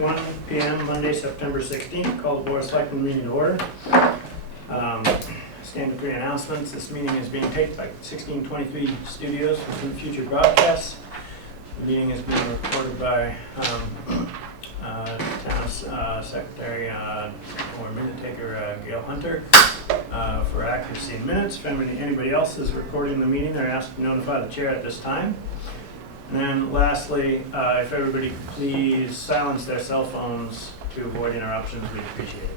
1 p.m. Monday, September 16th. Call the Board of Selectmen meeting to order. Standard 3 announcements. This meeting is being taped by 1623 Studios for future broadcasts. The meeting is being recorded by Town Secretary or Minute Taker Gail Hunter for accuracy in minutes. If anybody else is recording the meeting, they're asked to notify the chair at this time. And then lastly, if everybody could please silence their cell phones to avoid interruptions, we'd appreciate it.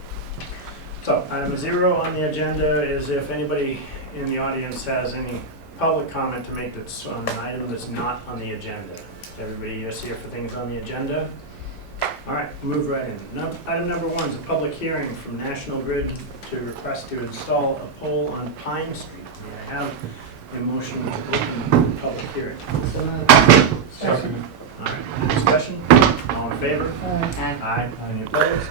So item 0 on the agenda is if anybody in the audience has any public comment to make that's on an item that's not on the agenda. Everybody is here for things on the agenda. All right, move right in. Item number 1 is a public hearing from National Grid to request to install a pole on Pine Street. May I have a motion to open the public hearing? Second. All right, any discussion? All in favor? Aye. Aye. Any opposed?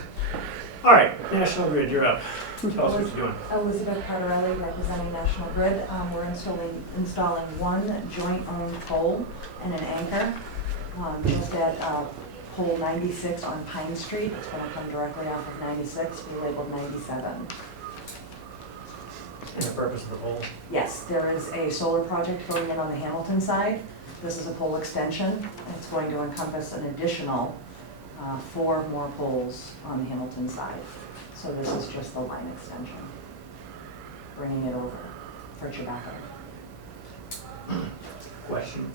All right, National Grid, you're up. Tell us what you're doing. Elizabeth Cardarelli representing National Grid. We're installing one joint-owned pole and an anchor just at pole 96 on Pine Street. It's going to come directly off of 96, be labeled 97. And the purpose of the pole? Yes, there is a solar project going in on the Hamilton side. This is a pole extension. It's going to encompass an additional 4 more poles on the Hamilton side. So this is just the line extension, bringing it over for Chewbacca. Questions?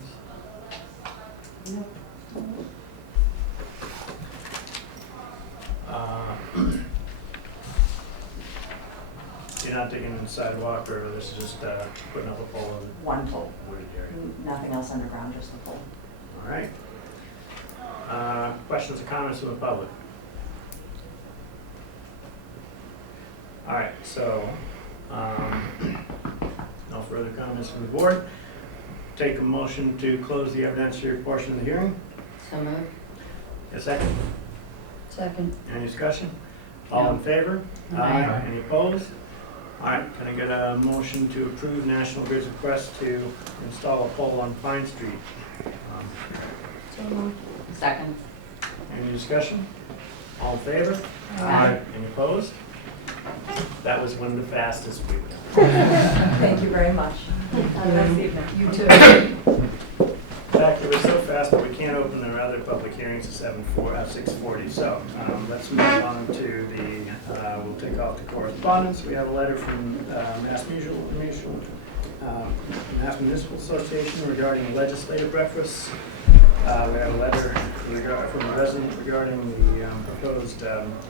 You're not digging the sidewalk, or this is just putting up a pole in One pole, the wooded area? nothing else underground, just the pole. All right. Questions or comments from the public? All right, so no further comments from the board. Take a motion to close the evidentiary portion of the hearing. So moved. A second? Second. Any discussion? All in favor? Aye. Any opposed? All right, can I get a motion to approve National Grid's request to install a pole on Pine Street? So moved. Second. Any discussion? All in favor? Aye. Any opposed? That was one of the fastest we went. Thank you very much. Have a nice evening. You too. In fact, it was so fast that we can't open the other public hearings at 6:40. So let's move on to the, we'll take off the correspondence. We have a letter from Mass Municipal Association regarding legislative breakfast. We have a letter from a resident regarding the proposed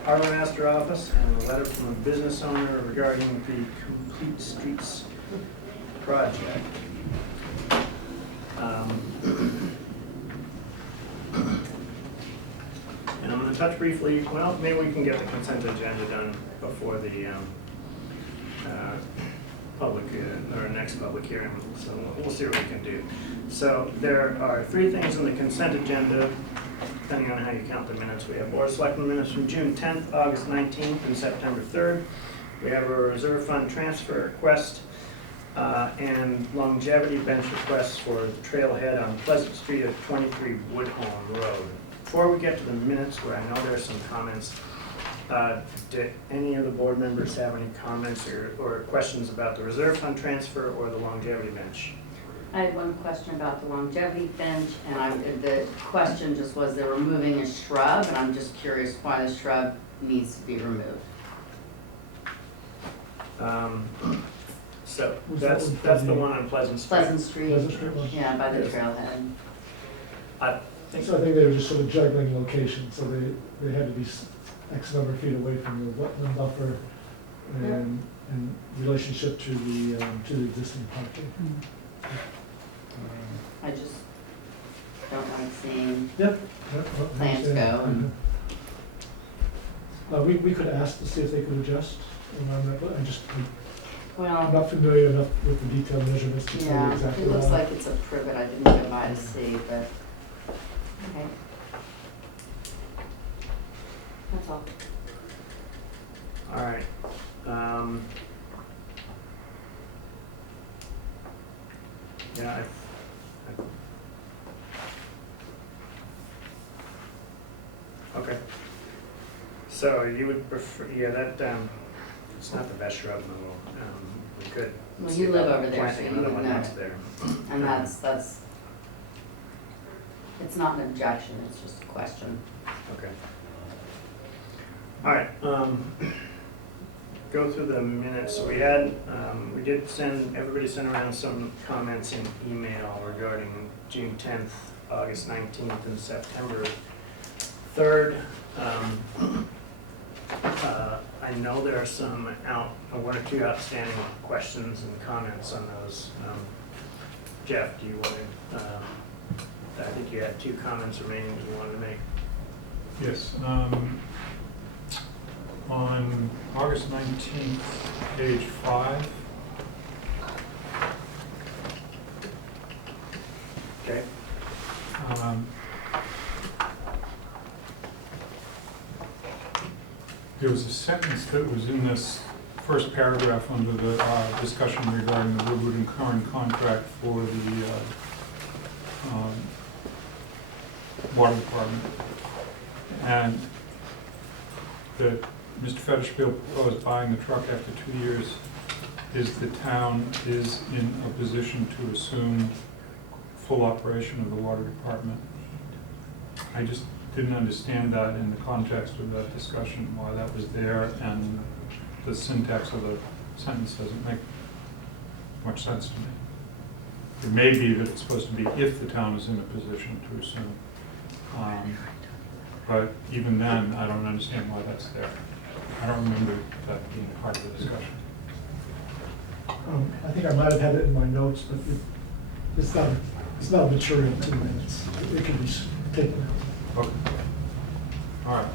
harbor master office, and a letter from a business owner regarding the Complete Streets project. And I'm going to touch briefly, well, maybe we can get the consent agenda done before the our next public hearing, so we'll see what we can do. So there are 3 things on the consent agenda, depending on how you count the minutes. We have Board of Selectmen minutes from June 10th, August 19th, and September 3rd. We have a reserve fund transfer request and longevity bench requests for the trailhead on Pleasant Street at 23 Woodholm Road. Before we get to the minutes, where I know there's some comments, do any of the board members have any comments or questions about the reserve fund transfer or the longevity bench? I had one question about the longevity bench, and the question just was they were moving a shrub, and I'm just curious why the shrub needs to be removed. So that's the one on Pleasant Street. Pleasant Street, Pleasant Street one? yeah, by the Yes. trailhead. So I think they were just sort of juggling locations, so they had to be X number of feet away from the wetland buffer and in relationship to the existing parking. I just don't like seeing, Yep. Plans go and- We could ask to see if they could adjust around that, but I'm well, not familiar enough with the detailed measurements to tell you yeah, exactly. it looks how. like it's a privet. I didn't go by to see, but, okay. That's all. All right. Yeah, okay. So you would prefer, yeah, that, it's not the best shrub removal. We could. Well, see you live about over there, so planting you another would one know. next there. And that's, it's not an objection, it's just a question. Okay. All right, go through the minutes. We had, we did send, everybody sent around some comments in email regarding June 10th, August 19th, and September 3rd. I know there are some one or two outstanding questions and comments on those. Jeff, do you want to, I think you had two comments remaining that you wanted to make. Yes. On August 19th, page 5. Okay. There was a sentence that was in this first paragraph under the discussion regarding the Woodward and Curran contract for the water department. And that Mr. Fetterspiel proposed buying the truck after 2 years is the town is in a position to assume full operation of the water department. I just didn't understand that in the context of that discussion, why that was there, and the syntax of the sentence doesn't make much sense to me. It may be that it's supposed to be if the town is in a position to assume. But even then, I don't understand why that's there. I don't remember that being part of the discussion. I think I might have had it in my notes, but it's not material to the minutes. It can be taken out. Okay. All right.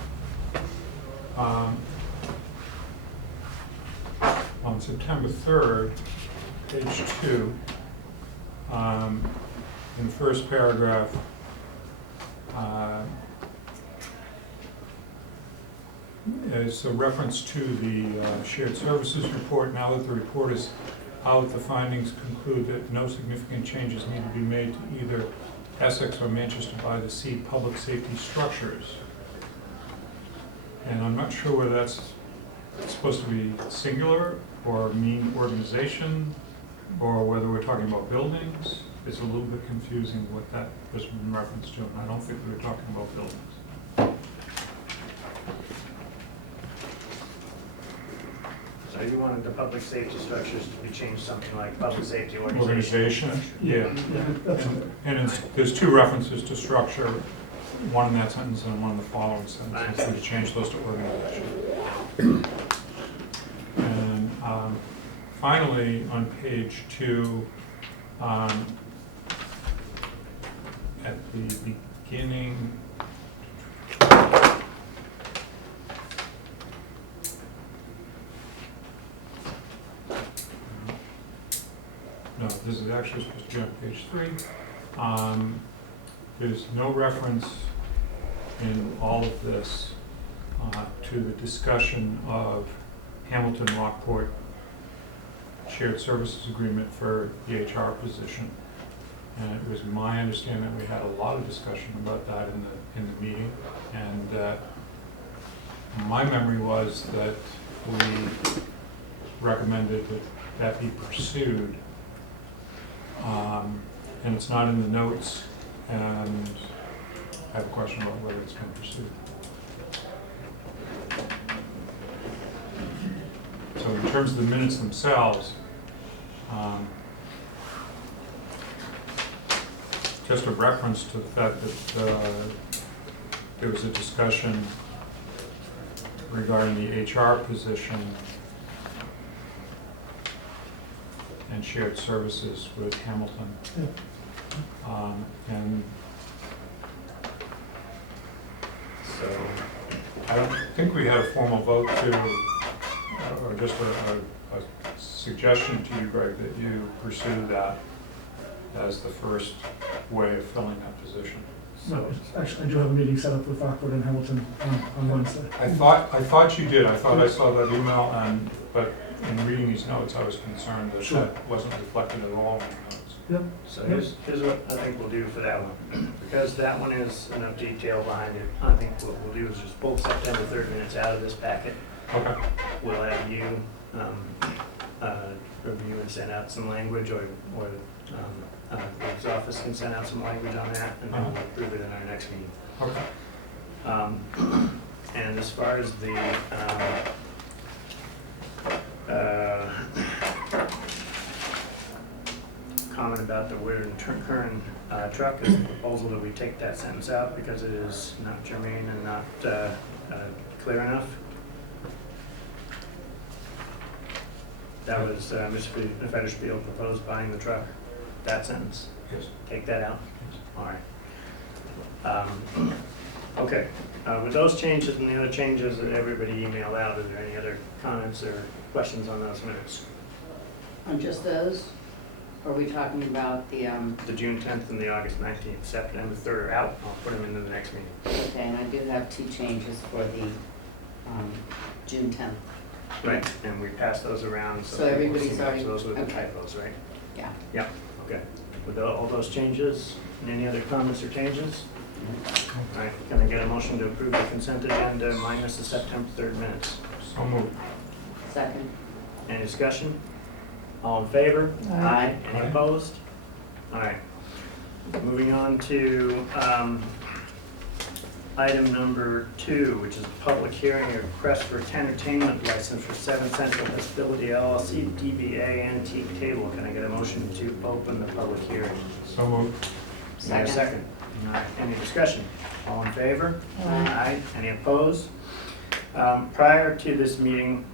On September 3rd, page 2, in the first paragraph, it's a reference to the shared services report. Now that the report is out, the findings conclude that no significant changes need to be made to either Essex or Manchester by the Sea public safety structures. And I'm not sure whether that's supposed to be singular or mean organization, or whether we're talking about buildings. It's a little bit confusing what that was in reference to, and I don't think we were talking about buildings. So you wanted the public safety structures to be changed something like public safety organization? Organization, yeah. That's And there's two references to structure, one in that sentence and one in the following sentence. So we change those to organization. And finally, on page 2, at the beginning, no, this is actually supposed to be on page 3. There's no reference in all of this to the discussion of Hamilton Lockport shared services agreement for the HR position. And it was my understanding that we had a lot of discussion about that in the meeting, and that my memory was that we recommended that that be pursued. And it's not in the notes, and I have a question about whether it's been pursued. So in terms of the minutes themselves, just a reference to the fact that there was a discussion regarding the HR position and shared services with Hamilton. And So, I don't think we had a formal vote or just a suggestion to you, Greg, that you pursue that as the first way of filling that position. No, actually, I do have a meeting set up with Rockford and Hamilton on Wednesday. I thought you did. I thought I saw that email, but in reading these notes, I was concerned that Sure. that wasn't reflected at all in the notes. Yep. So here's what I think we'll do for that one. Because that one is enough detail behind it, I think what we'll do is just pull September 3rd minutes out of this packet. Okay. We'll have you review and send out some language, or Greg's office can send out some language on that, and then we'll approve it in our next meeting. Okay. And as far as the comment about the Whittier and Kern truck, is the proposal that we take that sentence out because it is not germane and not clear enough. That was Mr. Federspiel proposed buying the truck, that sentence. Yes. Take that out? All right. Okay, with those changes and the other changes that everybody emailed out, are there any other comments or questions on those minutes? On just those? Or are we talking about the, The June 10th and the August 19th, September 3rd are out. I'll put them into the next meeting. okay, and I do have 2 changes for the June 10th. Right, and we passed those around. So people everybody's see those. already- Those were the okay. typos, right? Yeah. Yeah, okay. With all those changes, and any other comments or changes? All right, can I get a motion to approve the consent agenda minus the September 3rd minutes? So moved. Second. Any discussion? All in favor? Aye. Any Aye. opposed? All right. Moving on to item number 2, which is a public hearing, a request for a entertainment license for 7 Central Hostility LLC, DBA Antique Table. Can I get a motion to open the public hearing? So moved. Is there a second? All right, any discussion? All in favor? Aye. Any opposed? Prior to this meeting,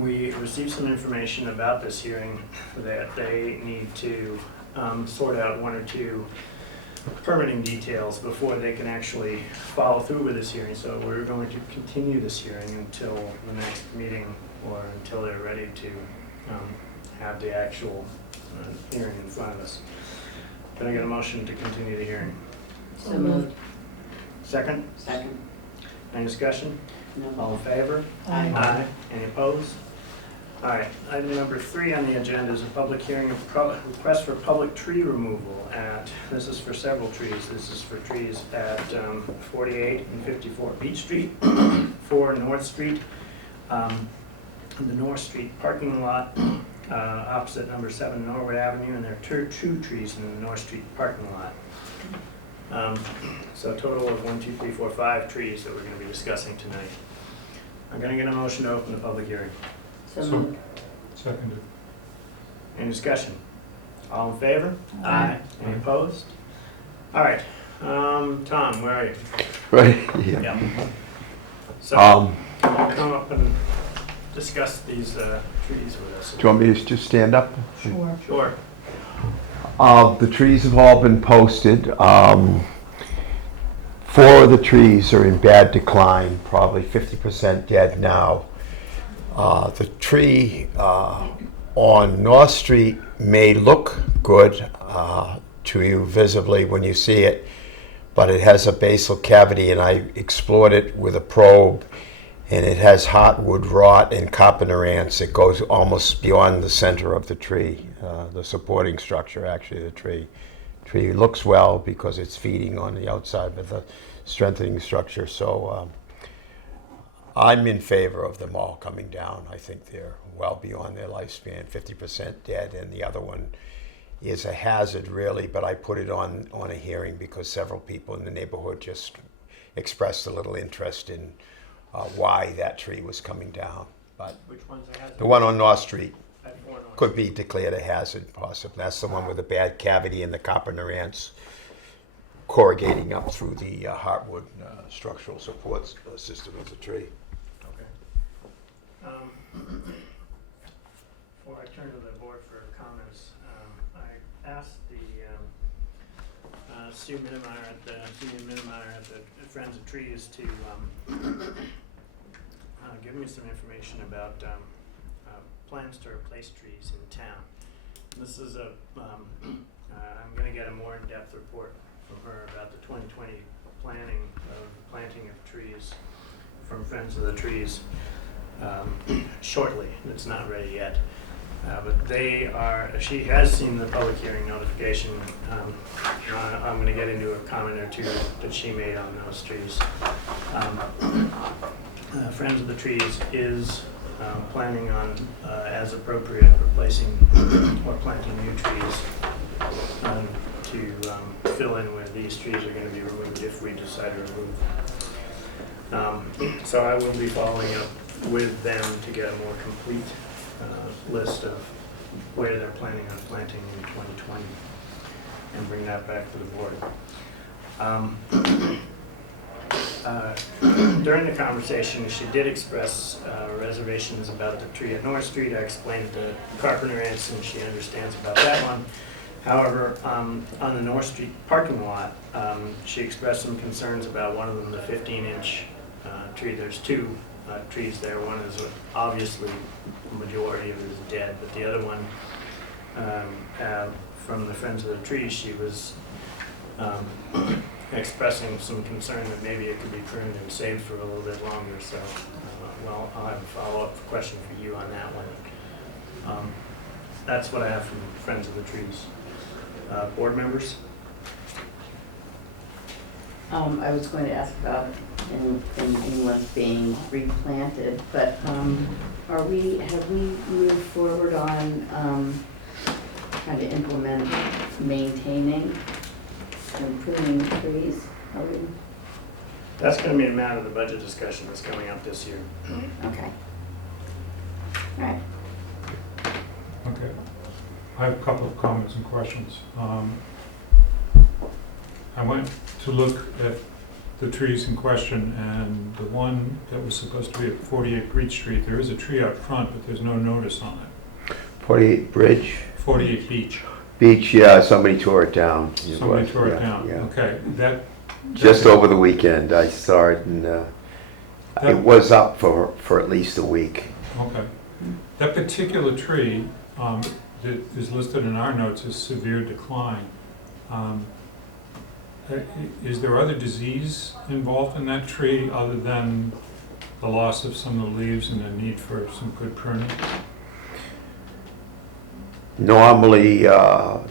we received some information about this hearing that they need to sort out 1 or 2 permitting details before they can actually follow through with this hearing. So we're going to continue this hearing until the next meeting, or until they're ready to have the actual hearing in front of us. Can I get a motion to continue the hearing? So moved. Second? Second. Any discussion? No. All in favor? Aye. Any opposed? All right, item number 3 on the agenda is a public hearing, request for public tree removal at, this is for several trees. This is for trees at 48 and 54 Beach Street, 4 North Street, the North Street parking lot, opposite number 7 Norwood Avenue, and there are 2 trees in the North Street parking lot. So a total of 1, 2, 3, 4, 5 trees that we're going to be discussing tonight. I'm going to get a motion to open the public hearing. So So- moved. Seconded. Any discussion? All in favor? Aye. Any opposed? All right, Tom, where are you? Right, yeah. Yeah. So, come up and discuss these trees with us. Do you want me to just stand up? Sure. Sure. The trees have all been posted. 4 of the trees are in bad decline, probably 50% dead now. The tree on North Street may look good to you visibly when you see it, but it has a basal cavity, and I explored it with a probe, and it has heartwood rot and copper ants. It goes almost beyond the center of the tree, the supporting structure, actually, the tree. Tree looks well because it's feeding on the outside of the strengthening structure. So I'm in favor of them all coming down. I think they're well beyond their lifespan, 50% dead, and the other one is a hazard, really, but I put it on a hearing because several people in the neighborhood just expressed a little interest in why that tree was coming down. But Which one's a hazard? the one on North Street At 4 North. could be declared a hazard, possibly. That's the one with the bad cavity and the copper ants corrugating up through the heartwood structural support system of the tree. Okay. Before I turn to the board for comments, I asked the Sue Minnemeyer at the Friends of Trees to give me some information about plans to replace trees in town. This is I'm going to get a more in-depth report from her about the 2020 planting of trees from Friends of the Trees shortly. It's not ready yet. But she has seen the public hearing notification. I'm gonna get into a comment or two that she made on those trees. Friends of the Trees is planning on, as appropriate, replacing or planting new trees to fill in where these trees are gonna be removed if we decide to remove. So I will be following up with them to get a more complete list of where they're planning on planting in 2020 and bring that back to the board. During the conversation, she did express reservations about the tree at North Street. I explained the carpenter ants and she understands about that one. However, on the North Street parking lot, she expressed some concerns about one of them, the 15-inch tree. There's two trees there. One is obviously the majority of it is dead, but the other one, from the Friends of the Trees, she was expressing some concern that maybe it could be pruned and saved for a little bit longer. So, well, I'll have a follow-up question for you on that one. That's what I have from Friends of the Trees. Board members? I was going to ask about England being replanted, but have we moved forward on trying to implement maintaining and pruning trees? That's going to be a matter of the budget discussion that's coming up this year. Okay. All right. Okay. I have a couple of comments and questions. I went to look at the trees in question, and the one that was supposed to be at 48 Breach Street, there is a tree out front, but there's no notice on it. 48 Bridge? 48 Beach. Beach, yeah, somebody tore it down. Somebody tore it Yeah, down. yeah. Okay, Just over the weekend, I saw it, and it was up for at least a week. Okay. That particular tree that is listed in our notes as severe decline. Is there other disease involved in that tree other than the loss of some of the leaves and the need for some good pruning? Normally,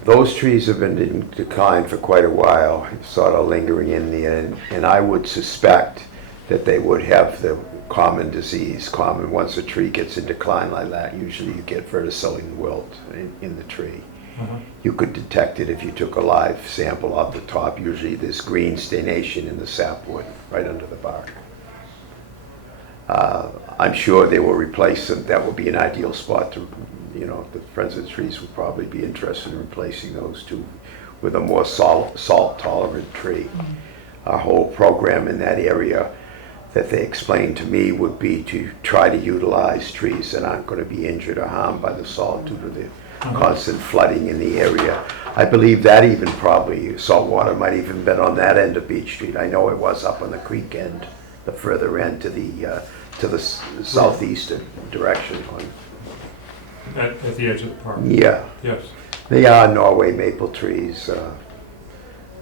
those trees have been in decline for quite a while, sort of lingering in there, and I would suspect that they would have the common disease. Once a tree gets in decline like that, usually you get verticillium wilt in the tree. Uh-huh. You could detect it if you took a live sample off the top. Usually there's green staination in the sapwood right under the bark. I'm sure they will replace them. That would be an ideal spot to, the Friends of the Trees would probably be interested in replacing those two with a more salt tolerant tree. Our whole program in that area that they explained to me would be to try to utilize trees that aren't going to be injured or harmed by the salt due to the constant flooding in the area. I believe that even probably salt water might even been on that end of Beach Street. I know it was up on the creek end, the further end to the southeastern direction. At the edge of the park? Yeah, Yes. they are Norway maple trees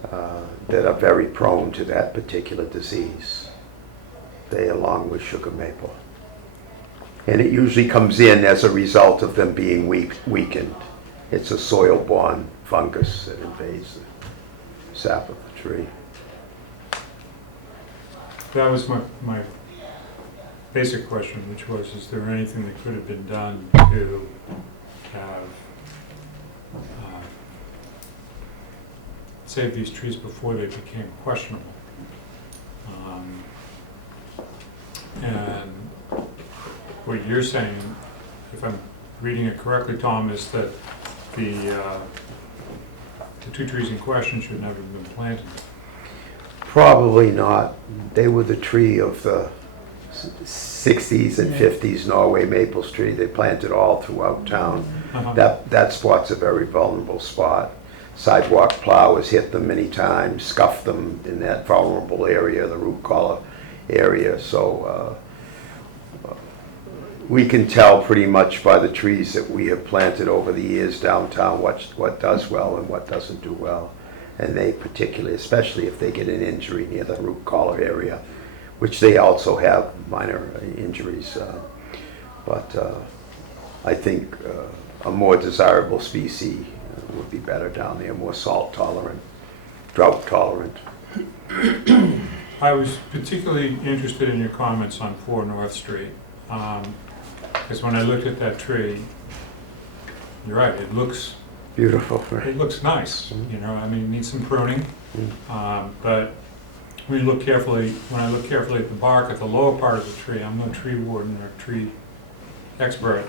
that are very prone to that particular disease. They, along with sugar maple. And it usually comes in as a result of them being weakened. It's a soil-borne fungus that invades the sap of the tree. That was my basic question, which was, is there anything that could have been done to have saved these trees before they became questionable? And what you're saying, if I'm reading it correctly, Tom, is that the two trees in question should never have been planted. Probably not. They were the tree of the 60s and 50s Norway maple tree. They planted all throughout town. Uh-huh. That spot's a very vulnerable spot. Sidewalk plow has hit them many times, scuffed them in that vulnerable area, the root collar area. So we can tell pretty much by the trees that we have planted over the years downtown what does well and what doesn't do well. And they particularly, especially if they get an injury near the root collar area, which they also have minor injuries. But I think a more desirable species would be better down there, more salt tolerant, drought tolerant. I was particularly interested in your comments on 4 North Street, because when I looked at that tree, you're right, it looks Beautiful. nice, you know, I mean, it needs some pruning, but when I look carefully at the bark at the lower part of the tree, I'm no tree warden or tree expert,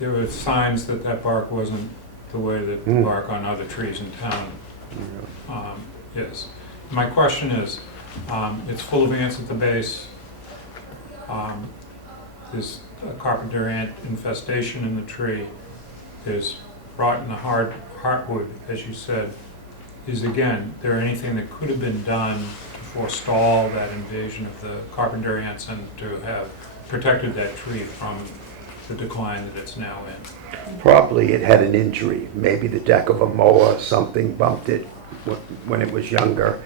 there were signs that that bark wasn't the way that the bark on other trees in town is. My question is, it's full of ants at the base. There's a carpenter ant infestation in the tree. There's rotten heartwood, as you said. Is there anything that could have been done to forestall that invasion of the carpenter ants and to have protected that tree from the decline that it's now in? Probably it had an injury. Maybe the deck of a mower, something bumped it when it was younger.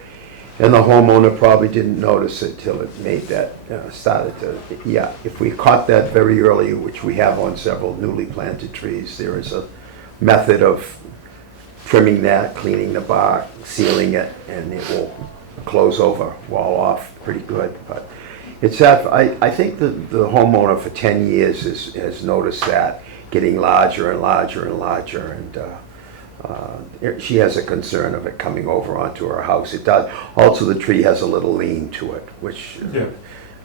And the homeowner probably didn't notice it till it made that, started to, yeah. If we caught that very early, which we have on several newly planted trees, there is a method of trimming that, cleaning the bark, sealing it, and it will close over, wall off pretty good. But it's that, I think the homeowner for 10 years has noticed that getting larger and larger and larger, and she has a concern of it coming over onto her house. It does. Also, the tree has a little lean to it, which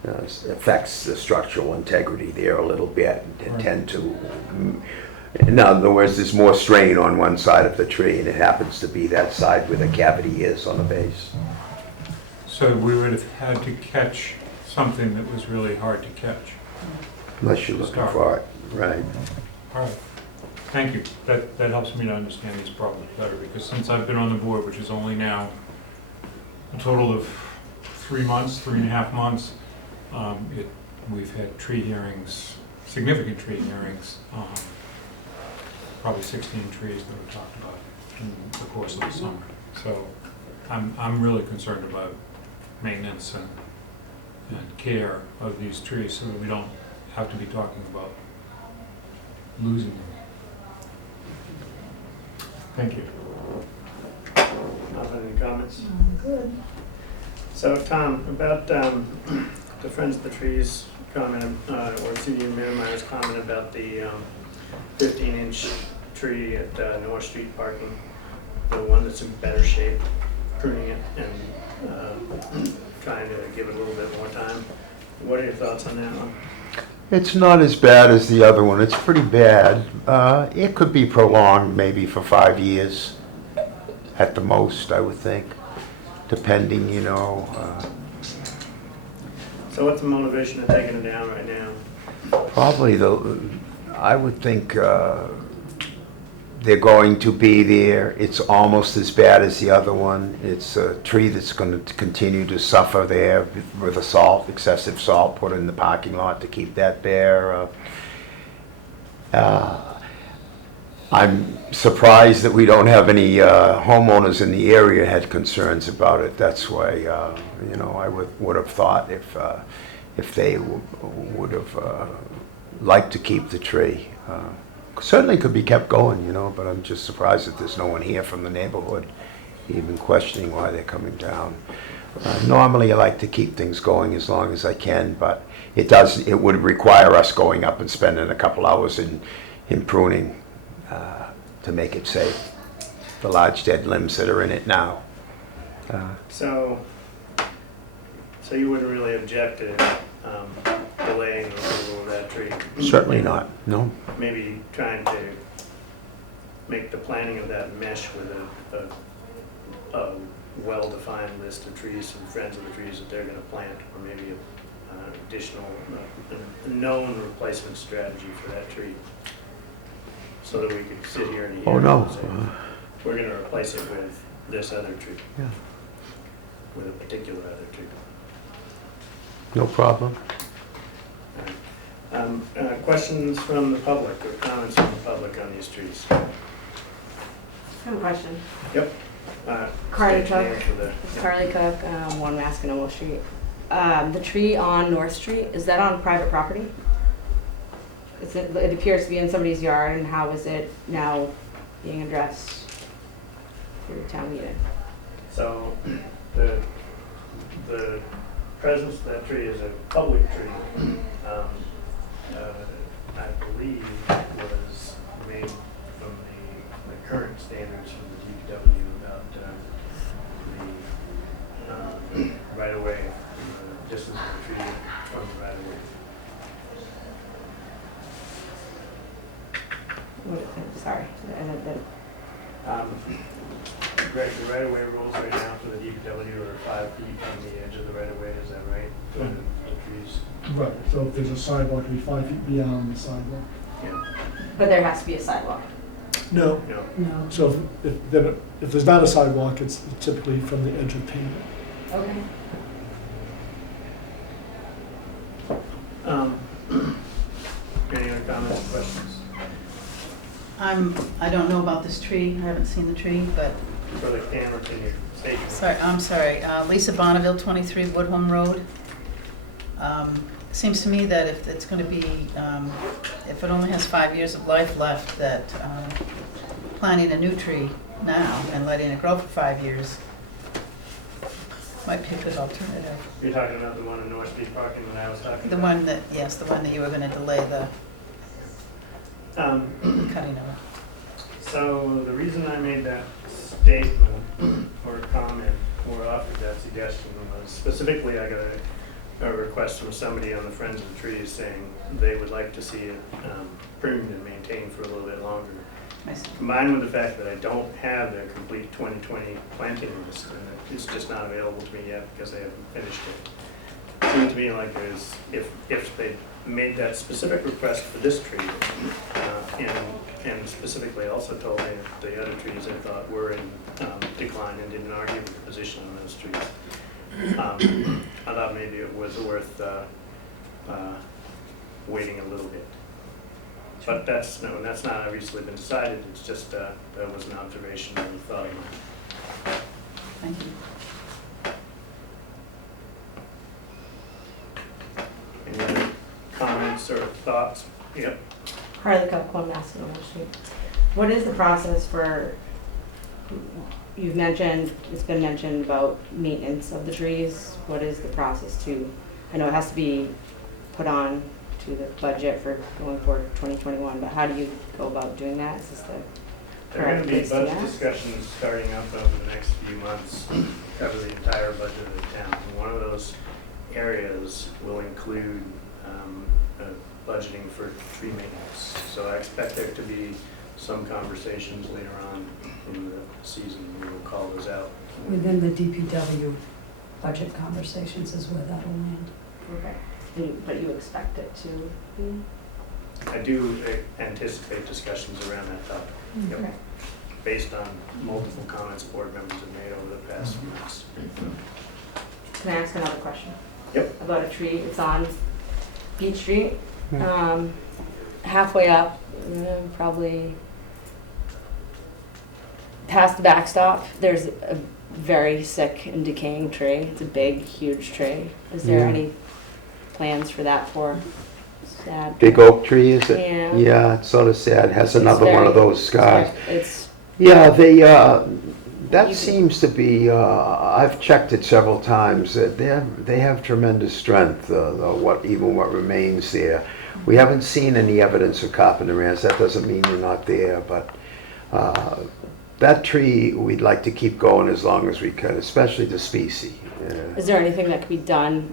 affects the structural integrity there a little bit. And tend to, in other words, there's more strain on one side of the tree, and it happens to be that side where the cavity is on the base. So we would have had to catch something that was really hard to catch. Unless you're looking for it, right? All right. Thank you. That helps me to understand these problems better, because since I've been on the board, which is only now a total of 3 months, 3.5 months, we've had tree hearings, significant tree hearings, probably 16 trees that were talked about in the course of the summer. So I'm really concerned about maintenance and care of these trees so that we don't have to be talking about losing them. Thank you. Nothing, any comments? Good. So Tom, about the Friends of the Trees comment, or CD Minimize comment about the 15-inch tree at North Street parking, the one that's in better shape, pruning it and trying to give it a little bit more time. What are your thoughts on that one? It's not as bad as the other one. It's pretty bad. It could be prolonged maybe for 5 years at the most, I would think, depending, you know. So what's the motivation of taking it down right now? Probably I would think they're going to be there. It's almost as bad as the other one. It's a tree that's going to continue to suffer there with the salt, excessive salt put in the parking lot to keep that bare. I'm surprised that we don't have any homeowners in the area had concerns about it. That's why, you know, I would have thought if they would have liked to keep the tree. Certainly could be kept going, you know, but I'm just surprised that there's no one here from the neighborhood even questioning why they're coming down. Normally I like to keep things going as long as I can, but it would require us going up and spending a couple hours in pruning to make it safe. The large dead limbs that are in it now. So you wouldn't really object to delaying the removal of that tree? Certainly not, no. Maybe trying to make the planting of that mesh with a well-defined list of trees, some friends of the trees that they're going to plant, or maybe an additional, a known replacement strategy for that tree, so that we could sit here and hear and say, we're going to replace it with this other tree, with a particular other tree. No problem. Questions from the public or comments from the public on these trees? I have a question. Yep. Carly State your Cook. name for the- It's Carly Cook, 1 Masconomo Street. The tree on North Street, is that on private property? it appears to be in somebody's yard, and how is it now being addressed through town meeting? So the presence of that tree is a public tree. I believe was made from the current standards from the DPW about the right of way, the distance of the tree from the right of way. Sorry. The right of way rules right now for the DPW are 5 feet from the edge of the right of way. Is that right? For the trees. Right, so if there's a sidewalk, it'll be 5 feet beyond the sidewalk. Yeah. But there has to be a sidewalk. No. No. No. So if there's not a sidewalk, it's typically from the edge of pavement. Okay. Any other comments or questions? I don't know about this tree, I haven't seen the tree, but, For the camera, can you state your sorry, I'm sorry, Lisa Bonneville, 23 Woodholm Road. Seems to me that if it's gonna be, if it only has 5 years of life left, that planting a new tree now and letting it grow for 5 years might be a good alternative. You're talking about the one in North Street parking that I was talking The about? one that, yes, the one that you were gonna delay the Um, cutting of. So the reason I made that statement or comment or offered that suggestion was specifically I got a request from somebody on the Friends of the Trees saying they would like to see it pruned and maintained for a little bit longer. I see. Combined with the fact that I don't have the complete 2020 planting list and it's just not available to me yet because I haven't finished it. It seemed to me like there's, if they made that specific request for this tree, and specifically also told me that the other trees I thought were in decline and didn't argue with the position on those trees. I thought maybe it was worth waiting a little bit. But that's not obviously been decided, it's just, that was an observation and thought of mine. Thank you. Any other comments or thoughts? Yep. Harley Cup, Massanutten Street. What is the process for, you've mentioned, it's been mentioned about maintenance of the trees. What is the process to, I know it has to be put on to the budget for going forward 2021, but how do you go about doing that? Is this the There are going correct to be place to budget ask? discussions starting up over the next few months, cover the entire budget of the town. And one of those areas will include budgeting for tree maintenance. So I expect there to be some conversations later on in the season. We will call those out. Within the DPW budget conversations is where that'll land. Okay. But you expect it to be? I do anticipate discussions around that topic. Yep. Okay. Based on multiple comments board members have made over the past few months. Can I ask another question? Yep. About a tree, it's on Beach Street, halfway up, probably past the backstop, there's a very sick and decaying tree. It's a big, huge tree. Is there Yeah. any plans for that for sad? Big oak tree, is it? Yeah. Yeah, it's sort of sad, has It's another one of very- those scars. It's, Yeah, that You- seems to be, I've checked it several times, that they have tremendous strength, even what remains there. We haven't seen any evidence of carpenter ants, that doesn't mean they're not there, but that tree, we'd like to keep going as long as we can, especially the species. is there anything that could be done?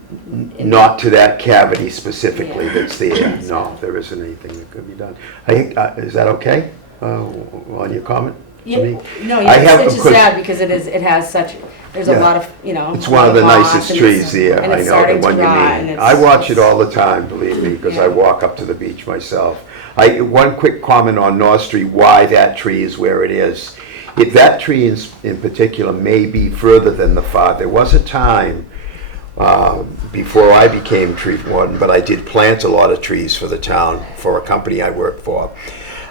in- Not to that cavity specifically Yeah. that's there, no, there isn't anything that could be done. Is that okay, on your comment? to Yeah, me? no, I have- it's just because- sad because it has such, there's a Yeah. lot of, It's one of the moss nicest and trees there, and I it's know, the starting to one you rot, and mean. it's- I watch it all the time, believe me, because I Yeah. walk up to the beach myself. One quick comment on North Street, why that tree is where it is. If that tree in particular may be further than the far, there was a time before I became tree warden, but I did plant a lot of trees for the town, for a company I worked for,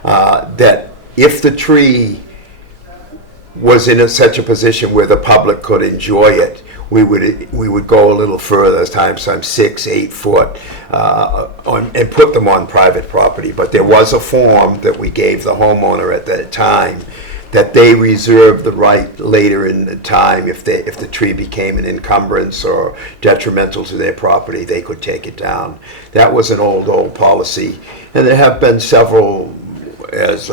that if the tree was in such a position where the public could enjoy it, we would go a little further, sometimes 6, 8 foot, and put them on private property. But there was a form that we gave the homeowner at that time that they reserved the right later in the time, if the tree became an encumbrance or detrimental to their property, they could take it down. That was an old policy, and there have been several, as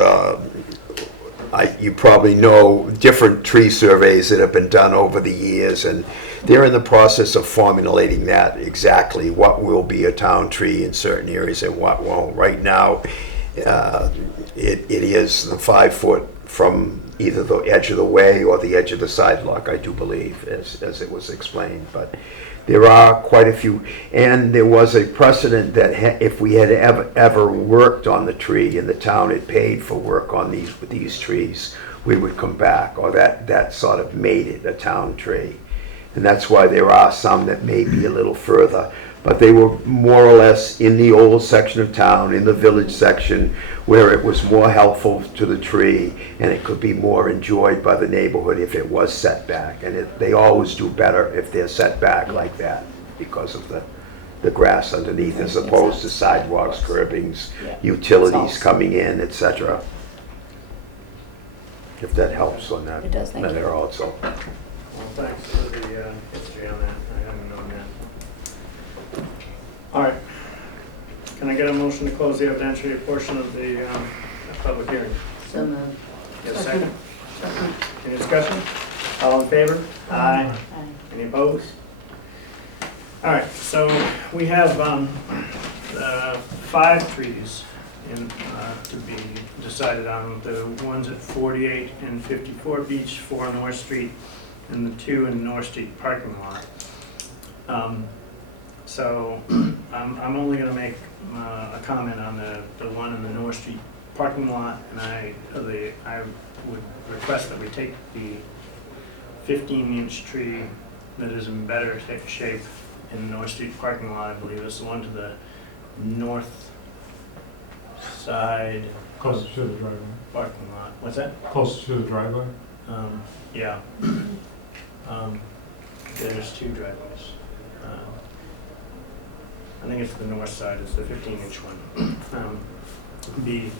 you probably know, different tree surveys that have been done over the years, and they're in the process of formulating that exactly, what will be a town tree in certain areas and what won't. Right now, it is the 5 foot from either the edge of the way or the edge of the sidewalk, I do believe, as it was explained. But there are quite a few, and there was a precedent that if we had ever worked on the tree and the town had paid for work on these trees, we would come back, or that sort of made it a town tree. And that's why there are some that may be a little further, but they were more or less in the old section of town, in the village section, where it was more helpful to the tree and it could be more enjoyed by the neighborhood if it was set back. And they always do better if they're set back like that because of the grass underneath, as opposed to sidewalks, curbings, utilities coming in, etc. If that helps on that It does, thank you. matter also. Well, thanks for the history on that. I haven't known that. All right. Can I get a motion to close the evidentiary portion of the public hearing? So moved. Get a second? Any discussion? All in favor? Aye. Any opposed? All right, so we have 5 trees to be decided on. The ones at 48 and 54 Beach, 4 North Street, and the 2 in North Street parking lot. So I'm only going to make a comment on the one in the North Street parking lot, and I would request that we take the 15-inch tree that is in better shape in the North Street parking lot. I believe it's the one to the north side Closer to the driveway. parking lot. What's that? Closer to the driveway? Yeah. There's 2 driveways. I think it's the north side, it's the 15-inch one. Be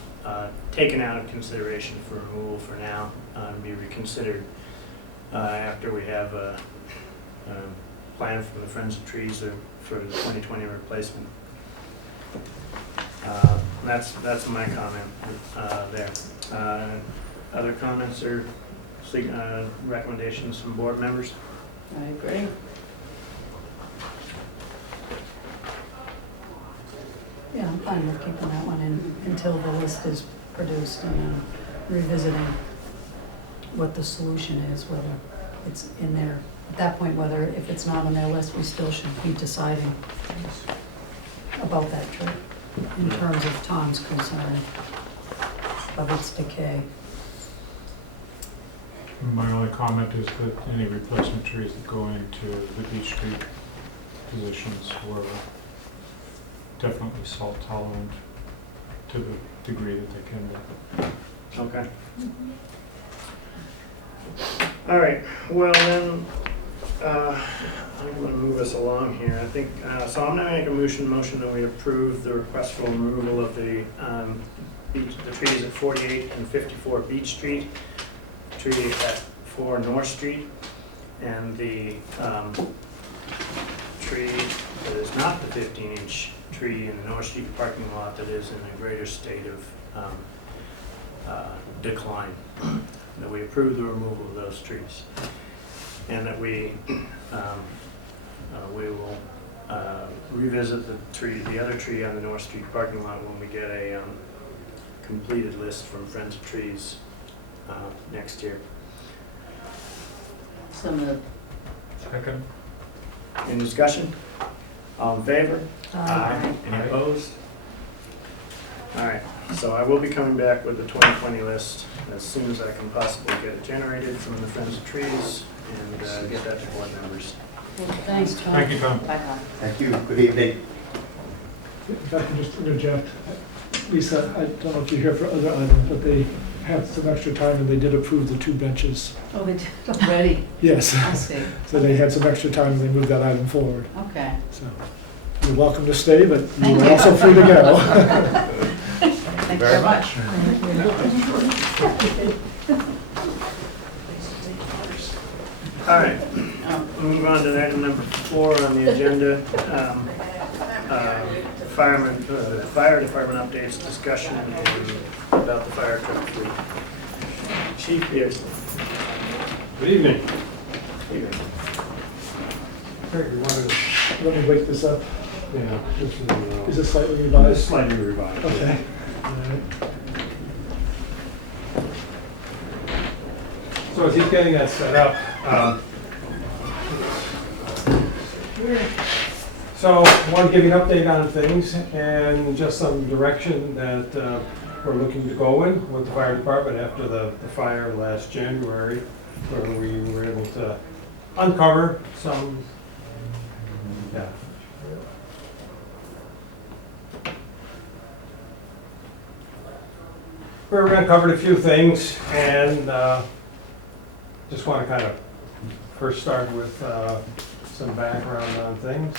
taken out of consideration for removal for now, and be reconsidered after we have a plan from the Friends of Trees for the 2020 replacement. That's my comment there. Other comments or recommendations from board members? I agree. Yeah, I'm fine with keeping that one in until the list is produced and then revisiting what the solution is, whether it's in there. At that point, whether if it's not on their list, we still should be deciding about that tree in terms of Tom's concern of its decay. My only comment is that any replacement trees that go into the Beach Street positions were definitely salt tolerant to the degree that they can be. Okay. All right, well then, I'm going to move us along here. I think, so I'm going to make a motion that we approve the request for removal of the trees at 48 and 54 Beach Street, tree at 4 North Street, and the tree that is not the 15-inch tree in the North Street parking lot that is in a greater state of decline. That we approve the removal of those trees, and that we will revisit the other tree on the North Street parking lot when we get a completed list from Friends of Trees next year. So moved. Second? Any discussion? All in favor? Aye. Any opposed? All right, so I will be coming back with the 2020 list as soon as I can possibly get it generated from the Friends of Trees and get that to board members. Thanks, Tom. Thank you, Tom. Bye, Tom. Thank you. Good evening. If I can just interject, Lisa, I don't know if you're here for other items, but they had some extra time and they did approve the 2 benches. Oh, they did already, Yes. I see. So they had some extra time and they moved that item forward. Okay. So you're welcome to stay, but you're also free to go. Thank you very much. All right, we'll move on to item number 4 on the agenda. Fire department updates, discussion about the fire truck fleet. Chief Vehicle. Good evening. Evening. Craig, you wanted to, Let me wake this up. yeah, this Is it slightly is revised? slightly revised. Okay. All right. So as he's getting that set up, so I want to give you an update on things and just some direction that we're looking to go in with the fire department after the fire last January, where we were able to uncover some, yeah. We uncovered a few things and just want to kind of first start with some background on things.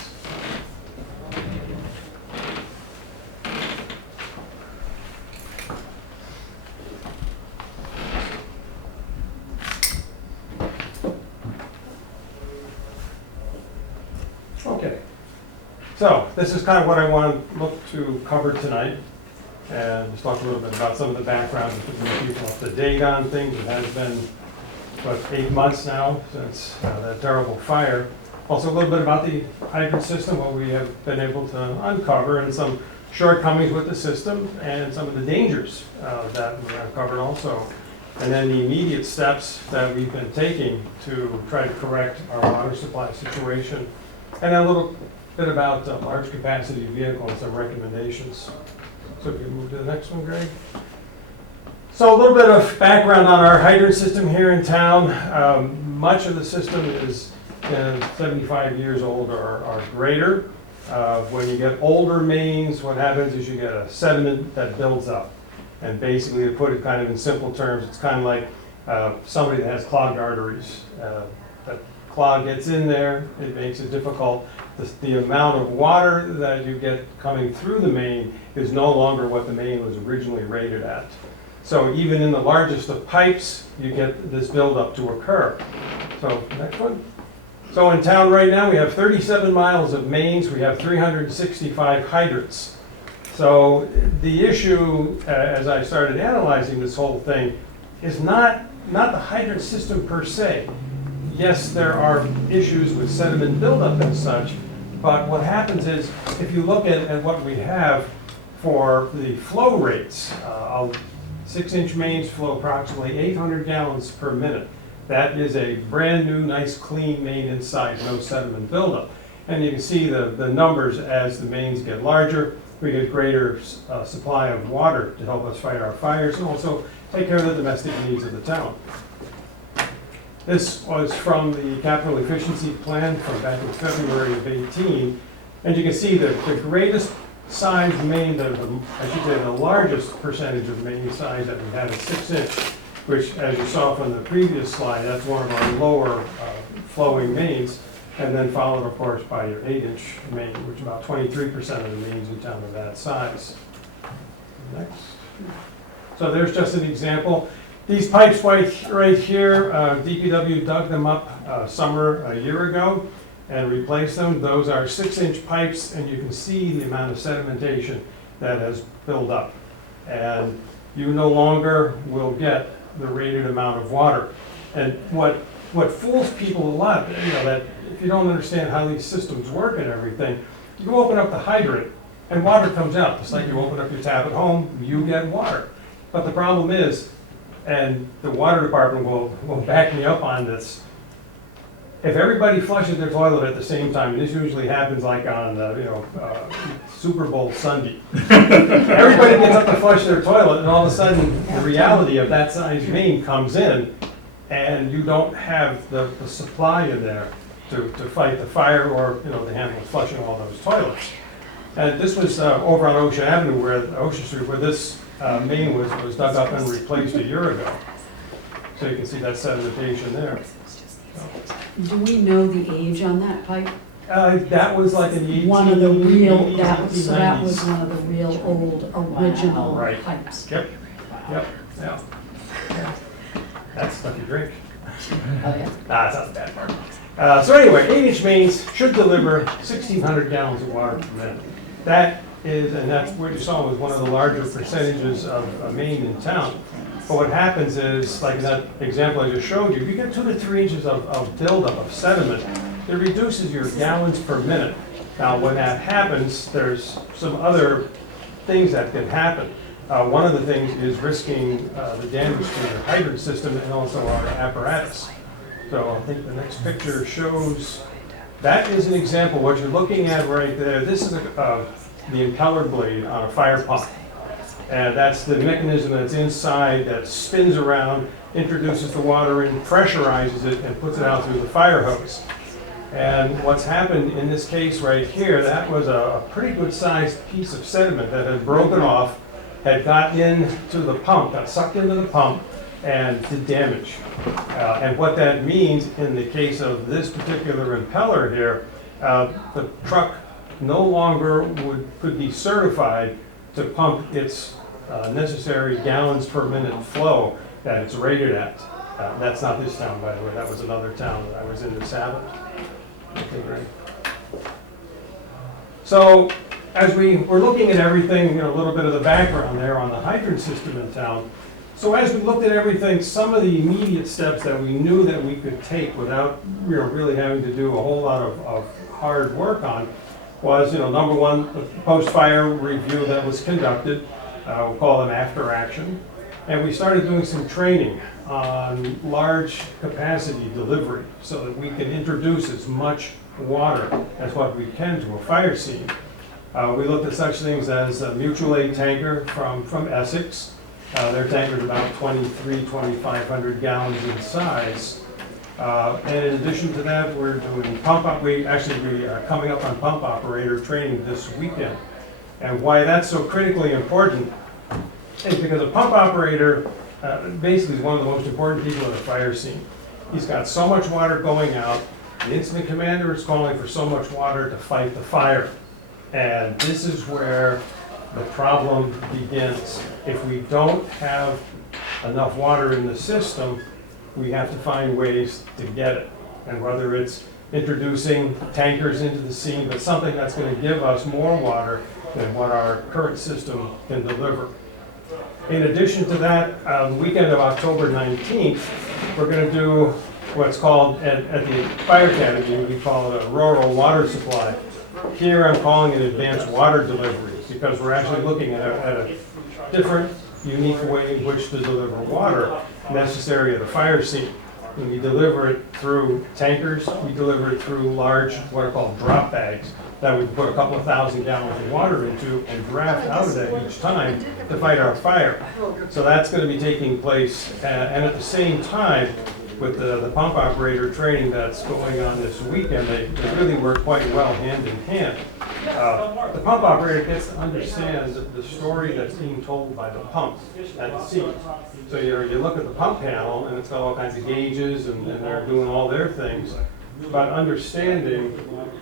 Okay, so this is kind of what I want to look to cover tonight, and just talk a little bit about some of the background to bring people up to date on things. It has been, what, 8 months now since that terrible fire. Also a little bit about the hydrant system, what we have been able to uncover, and some shortcomings with the system, and some of the dangers that we uncovered also. And then the immediate steps that we've been taking to try to correct our water supply situation. And then a little bit about large capacity vehicles and some recommendations. So if you move to the next one, Greg. So a little bit of background on our hydrant system here in town. Much of the system is 75 years old or greater. When you get older mains, what happens is you get a sediment that builds up. And basically, to put it kind of in simple terms, it's kind of like somebody that has clogged arteries. That clog gets in there, it makes it difficult. The amount of water that you get coming through the main is no longer what the main was originally rated at. So even in the largest of pipes, you get this buildup to occur. So next one. So in town right now, we have 37 miles of mains. We have 365 hydrants. So the issue, as I started analyzing this whole thing, is not the hydrant system per se. Yes, there are issues with sediment buildup and such, but what happens is, if you look at what we have for the flow rates, 6-inch mains flow approximately 800 gallons per minute. That is a brand new, nice, clean main inside, no sediment buildup. And you can see the numbers as the mains get larger. We get greater supply of water to help us fight our fires and also take care of the domestic needs of the town. This was from the capital efficiency plan from back in February of 18. And you can see the greatest size main, I should say the largest percentage of main size that we have is 6-inch, which, as you saw from the previous slide, that's one of our lower flowing mains. And then followed, of course, by your 8-inch main, which about 23% of the mains in town are that size. Next. So there's just an example. These pipes right here, DPW dug them up summer a year ago and replaced them. Those are 6-inch pipes, and you can see the amount of sedimentation that has built up. And you no longer will get the rated amount of water. And what fools people a lot, that if you don't understand how these systems work and everything, you open up the hydrant and water comes out. It's like you open up your tap at home, you get water. But the problem is, and the water department will back me up on this, if everybody flushes their toilet at the same time, and this usually happens like on Super Bowl Sunday, everybody gets up to flush their toilet, and all of a sudden the reality of that size main comes in, and you don't have the supply in there to fight the fire or to handle flushing all those toilets. And this was over on Ocean Avenue, Ocean Street, where this main was dug up and replaced a year ago. So you can see that sedimentation there. Do we know the age on that pipe? That was like in the One of the real, 1880s, that was 1890s. one of the real old original Right. pipes. Yep, yeah. That's stuff you drink. Oh, yeah. That's not the bad part. So anyway, 8-inch mains should deliver 1,600 gallons of water per minute. That is, and that's what you saw was one of the larger percentages of a main in town. But what happens is, like in that example I just showed you, you get 2 to 3 inches of buildup of sediment. It reduces your gallons per minute. Now, when that happens, there's some other things that can happen. One of the things is risking the damage to your hydrant system and also our apparatus. So I think the next picture shows, that is an example, what you're looking at right there. This is the impeller blade on a fire pump. And that's the mechanism that's inside that spins around, introduces the water in, pressurizes it, and puts it out through the fire hose. And what's happened in this case right here, that was a pretty good sized piece of sediment that had broken off, had got into the pump, got sucked into the pump, and did damage. And what that means in the case of this particular impeller here, the truck no longer could be certified to pump its necessary gallons per minute flow that it's rated at. That's not this town, by the way, that was another town that I was in this Sabbath. Okay, great. So as we were looking at everything, you know, a little bit of the background there on the hydrant system in town. So as we looked at everything, some of the immediate steps that we knew that we could take without, you know, really having to do a whole lot of hard work on was, you know, number one, the post-fire review that was conducted. We'll call them after action. And we started doing some training on large capacity delivery so that we can introduce as much water as what we can to a fire scene. We looked at such things as a mutual aid tanker from Essex. Their tanker is about 2,500 gallons in size. And in addition to that, we're doing we are coming up on pump operator training this weekend. And why that's so critically important is because a pump operator basically is one of the most important people at a fire scene. He's got so much water going out, the incident commander is calling for so much water to fight the fire. And this is where the problem begins. If we don't have enough water in the system, we have to find ways to get it. And whether it's introducing tankers into the scene, but something that's going to give us more water than what our current system can deliver. In addition to that, the weekend of October 19th, we're going to do what's called, at the Fire Academy, we call it a rural water supply. Here I'm calling it advanced water delivery because we're actually looking at a different, unique way in which to deliver water necessary at a fire scene. When we deliver it through tankers, we deliver it through large, what are called drop bags, that we can put a couple of thousand gallons of water into and draft out of that each time to fight our fire. So that's going to be taking place, and at the same time, with the pump operator training that's going on this weekend, they really work quite well hand in hand. The pump operator gets to understand the story that's being told by the pump at the scene. So you look at the pump panel and it's got all kinds of gauges and they're doing all their things. But understanding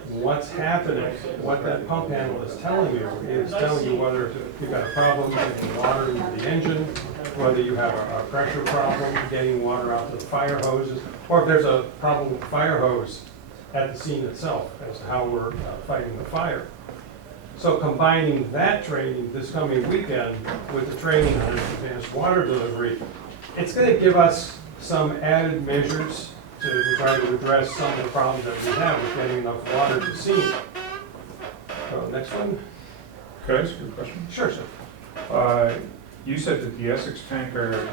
what's happening, what that pump panel is telling you whether you've got a problem getting water into the engine, whether you have a pressure problem getting water out to the fire hoses, or if there's a problem with the fire hose at the scene itself as to how we're fighting the fire. So combining that training this coming weekend with the training on advanced water delivery, it's going to give us some added measures to try to address some of the problems that we have with getting enough water to scene. So next one. Could I ask you a question? Sure, sir. You said that the Essex tanker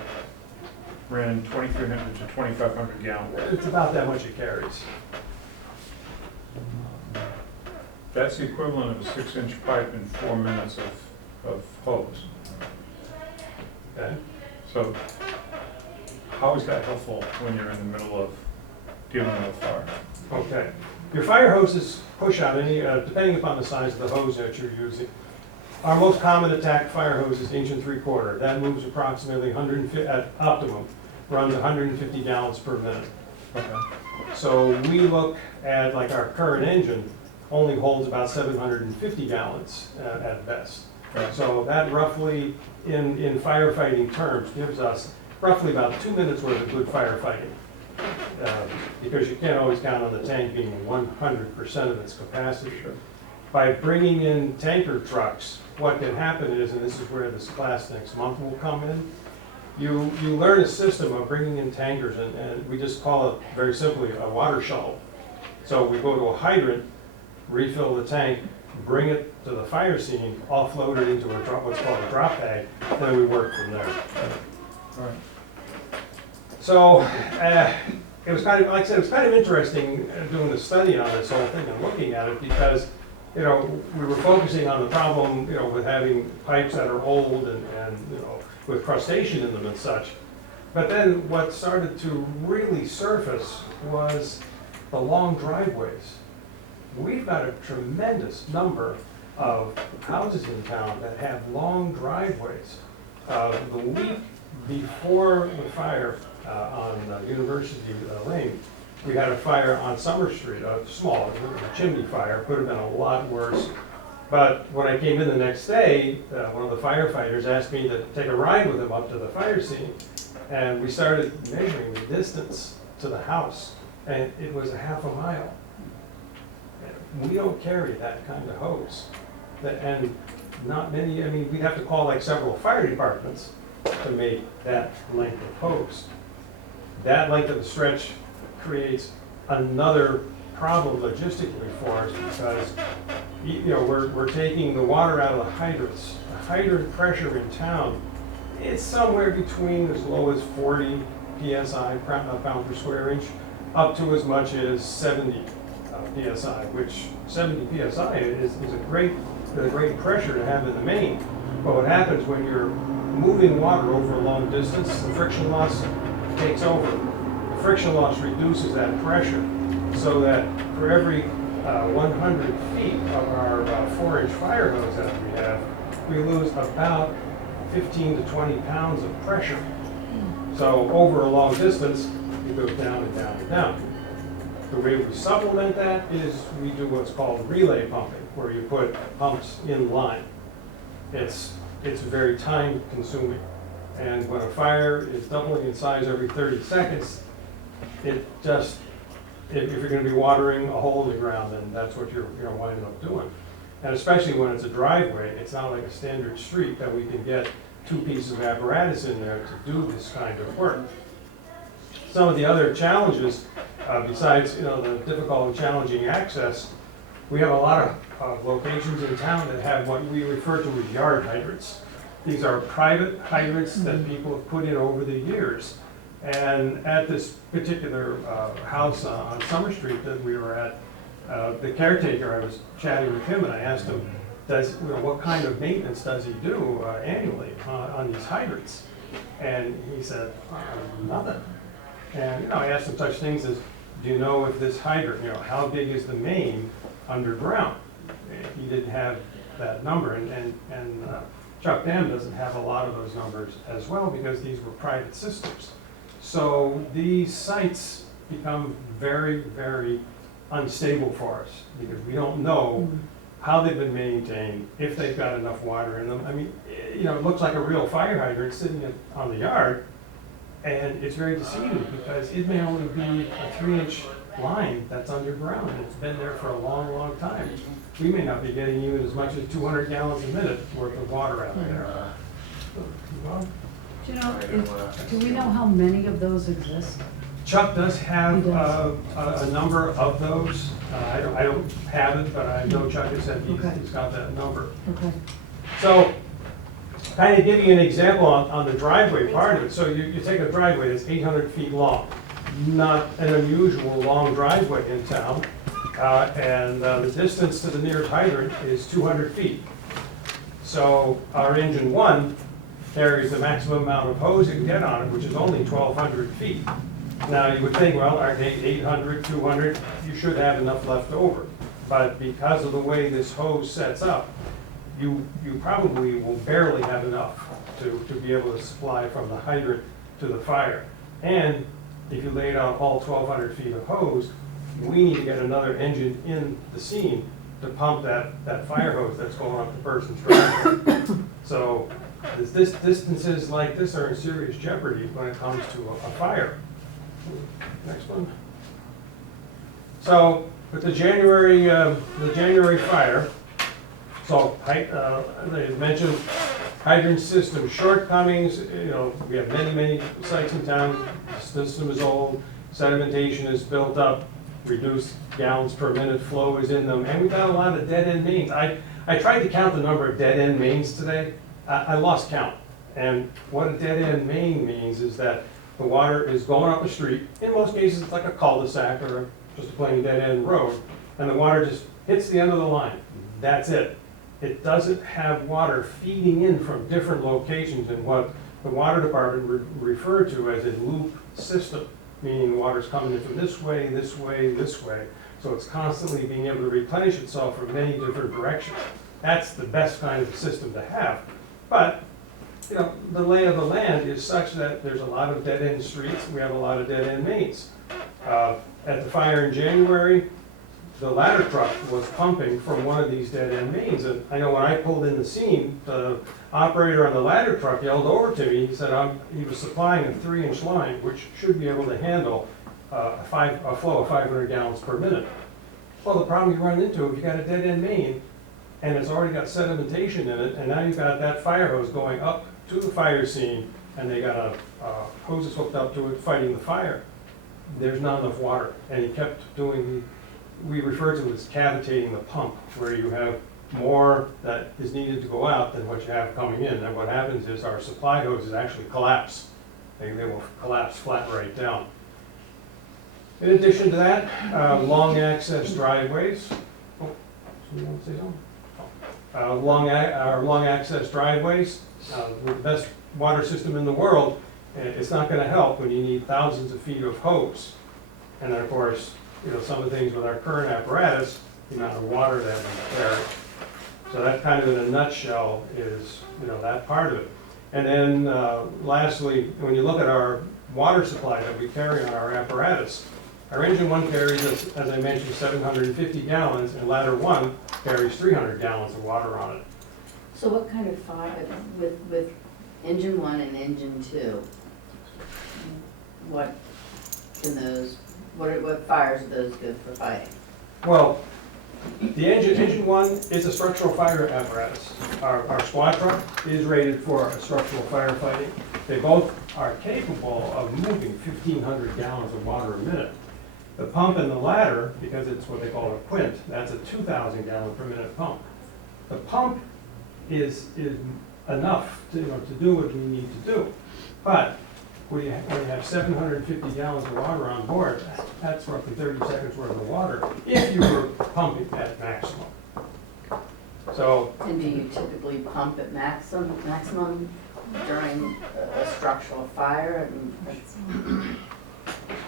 ran 2,300 to 2,500 gallons. It's about that much it carries. That's the equivalent of a 6-inch pipe in 4 minutes of hose. Okay. So how is that helpful when you're in the middle of dealing with a fire? Okay. Your fire hoses push out any, depending upon the size of the hose that you're using, Our most common attack fire hose is 1.75 inch. That moves approximately 150, at optimum, runs 150 gallons per minute. So we look at, like, our current engine only holds about 750 gallons at best. So that roughly, in firefighting terms, gives us roughly about 2 minutes worth of good firefighting. Because you can't always count on the tank being 100% of its capacity. By bringing in tanker trucks, what can happen is, and this is where this class next month will come in, you learn a system of bringing in tankers, and we just call it very simply a water shuttle. So we go to a hydrant, refill the tank, bring it to the fire scene, offload it into what's called a drop bag, then we work from there. So it was kind of, like I said, it was kind of interesting doing the study on this whole thing and looking at it, because we were focusing on the problem, with having pipes that are old and with crustacean in them and such. But then what started to really surface was the long driveways. We've got a tremendous number of houses in town that have long driveways. The week before the fire on University Lane, we had a fire on Summer Street, a chimney fire, could have been a lot worse. But when I came in the next day, one of the firefighters asked me to take a ride with him up to the fire scene. And we started measuring the distance to the house, and it was a half a mile. We don't carry that kind of hose. And not many, we'd have to call like several fire departments to make that length of hose. That length of the stretch creates another problem logistically for us, because we're taking the water out of the hydrants. The hydrant pressure in town, it's somewhere between as low as 40 psi, pound per square inch, up to as much as 70 psi, which 70 psi is a great pressure to have in the main. But what happens when you're moving water over a long distance, the friction loss takes over. The friction loss reduces that pressure, so that for every 100 feet of our 4-inch fire hose that we have, we lose about 15 to 20 pounds of pressure. So over a long distance, it goes down and down and down. The way we supplement that is we do what's called relay pumping, where you put pumps in line. It's very time consuming. And when a fire is doubling in size every 30 seconds, if you're going to be watering a hole in the ground, then that's what you're winding up doing. And especially when it's a driveway, it's not like a standard street that we can get 2 pieces of apparatus in there to do this kind of work. Some of the other challenges, besides the difficult and challenging access, we have a lot of locations in town that have what we refer to as yard hydrants. These are private hydrants that people have put in over the years. And at this particular house on Summer Street that we were at, the caretaker, I was chatting with him and I asked him, what kind of maintenance does he do annually on these hydrants? And he said, nothing. And I asked him such things as, do you know if this hydrant, how big is the main underground? He didn't have that number, and Chuck Dam doesn't have a lot of those numbers as well, because these were private systems. So these sites become very, very unstable for us, because we don't know how they've been maintained, if they've got enough water in them. It looks like a real fire hydrant sitting on the yard, and it's very deceiving, because it may only be a 3-inch line that's underground, and it's been there for a long, long time. We may not be getting even as much as 200 gallons a minute worth of water out there. Well, Do we know how many of those exist? Chuck does have He does. a number of those. I don't have it, but I know Chuck has said Okay. he's got that number. Okay. So, kind of giving you an example on the driveway part of it. So you take a driveway that's 800 feet long, not an unusual long driveway in town, and the distance to the nearest hydrant is 200 feet. So our engine 1 carries the maximum amount of hose you can get on it, which is only 1,200 feet. Now, you would think, well, okay, 800, 200, you should have enough left over. But because of the way this hose sets up, you probably will barely have enough to be able to supply from the hydrant to the fire. And if you laid out all 1,200 feet of hose, we need to get another engine in the scene to pump that fire hose that's going up the person's driveway. So distances like this are in serious jeopardy when it comes to a fire. Next one. So with the January fire, so they mentioned hydrant system shortcomings. You know, we have many sites in town. The system is old, sedimentation is built up, reduced gallons per minute flow is in them, and we've got a lot of dead-end mains. I tried to count the number of dead-end mains today. I lost count. And what a dead-end main means is that the water is going up the street. In most cases, it's like a cul-de-sac or just a plain dead-end road, and the water just hits the end of the line. That's it. It doesn't have water feeding in from different locations in what the water department referred to as a loop system, meaning the water's coming in from this way, this way, this way. So it's constantly being able to replenish itself from many different directions. That's the best kind of system to have. But, you know, the lay of the land is such that there's a lot of dead-end streets, we have a lot of dead-end mains. At the fire in January, the ladder truck was pumping from one of these dead-end mains. And I know when I pulled in the scene, the operator on the ladder truck yelled over to me. He said he was supplying a 3-inch line, which should be able to handle a flow of 500 gallons per minute. Well, the problem you run into, if you got a dead-end main, and it's already got sedimentation in it, and now you've got that fire hose going up to the fire scene, and they got hoses hooked up to it fighting the fire, there's not enough water. And he kept doing we refer to it as cavitating the pump, where you have more that is needed to go out than what you have coming in. And what happens is our supply hoses actually collapse. They will collapse flat right down. In addition to that, long access driveways. Oh, somebody want to say something? Our long access driveways, with the best water system in the world, it's not going to help when you need thousands of feet of hose. And then, of course, you know, some of the things with our current apparatus, the amount of water that we carry. So that kind of in a nutshell is, you know, that part of it. And then lastly, when you look at our water supply that we carry on our apparatus, our engine 1 carries, as I mentioned, 750 gallons, and ladder 1 carries 300 gallons of water on it. So what kind of fire, with engine 1 and engine 2, what fires are those good for fighting? Well, the engine 1 is a structural fire apparatus. Our squad truck is rated for structural firefighting. They both are capable of moving 1,500 gallons of water a minute. The pump and the ladder, because it's what they call a quint, that's a 2,000 gallon per minute pump. The pump is enough to do what we need to do. But when you have 750 gallons of water on board, that's roughly 30 seconds worth of water if you were pumping at maximum. So. And do you typically pump at maximum during a structural fire?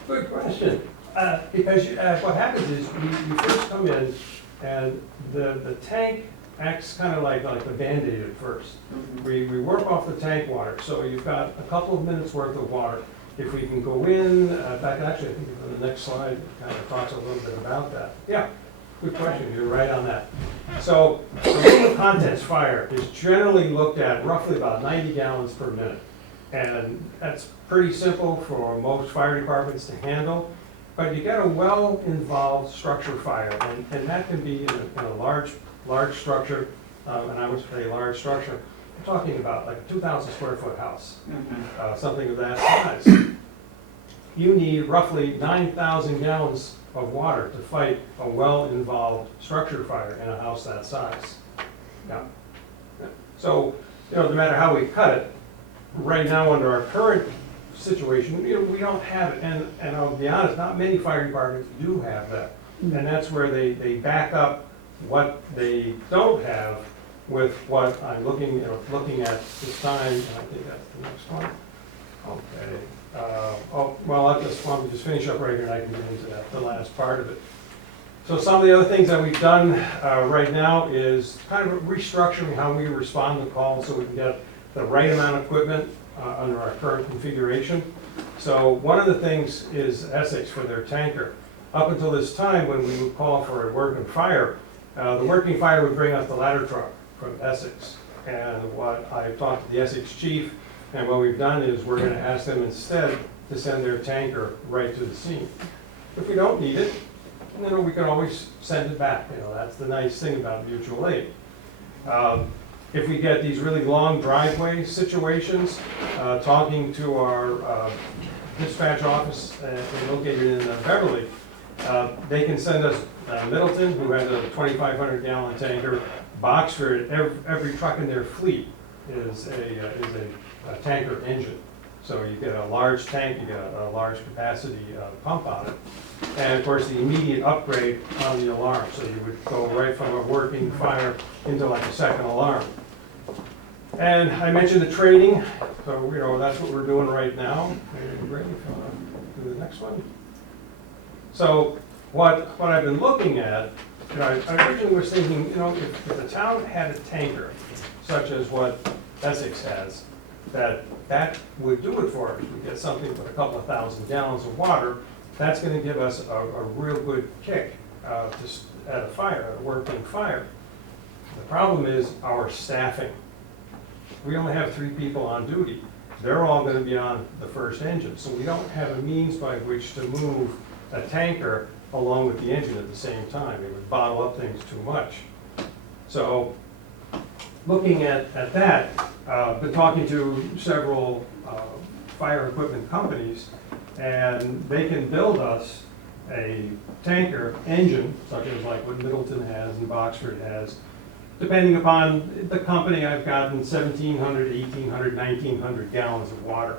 Good question. Because what happens is you first come in and the tank acts kind of like the Band-Aid at first. We work off the tank water, so you've got a couple of minutes worth of water. If we can go in, in fact, actually, I think on the next slide, it kind of talks a little bit about that. Yeah, good question, you're right on that. So the room of contents fire is generally looked at roughly about 90 gallons per minute. And that's pretty simple for most fire departments to handle. But you get a well-involved structure fire, and that can be in a large structure, and I would say large structure. We're talking about like a 2,000 square foot house, something of that size. You need roughly 9,000 gallons of water to fight a well-involved structure fire in a house that size. Yeah. So, you know, no matter how we cut it, right now under our current situation, we don't have it, and I'll be honest, not many fire departments do have that. And that's where they back up what they don't have with what I'm looking at this time, and I think that's the next one. Okay. Well, I'll just finish up right here and I can get into that, the last part of it. So some of the other things that we've done right now is kind of restructuring how we respond to calls so we can get the right amount of equipment under our current configuration. So one of the things is Essex for their tanker. Up until this time, when we would call for a working fire, the working fire would bring us the ladder truck from Essex. And what I talked to the Essex chief, and what we've done is we're gonna ask them instead to send their tanker right to the scene. If we don't need it, we can always send it back. That's the nice thing about mutual aid. If we get these really long driveway situations, talking to our dispatch office located in Beverly, they can send us Middleton, who has a 2,500 gallon tanker. Boxford, every truck in their fleet is a tanker engine. So you get a large tank, you get a large capacity pump on it. And of course, the immediate upgrade on the alarm. So you would go right from a working fire into like a second alarm. And I mentioned the training, so that's what we're doing right now. Are you ready? If you want to do the next one. So what I've been looking at, I originally was thinking, if the town had a tanker, such as what Essex has, that would do it for us. We get something with a couple of thousand gallons of water. That's going to give us a real good kick at a fire, at a working fire. The problem is our staffing. We only have 3 people on duty. They're all going to be on the first engine, so we don't have a means by which to move a tanker along with the engine at the same time. It would bottle up things too much. So looking at that, been talking to several fire equipment companies, and they can build us a tanker engine, such as like what Middleton has and Boxford has. Depending upon the company, I've gotten 1,700, 1,800, 1,900 gallons of water.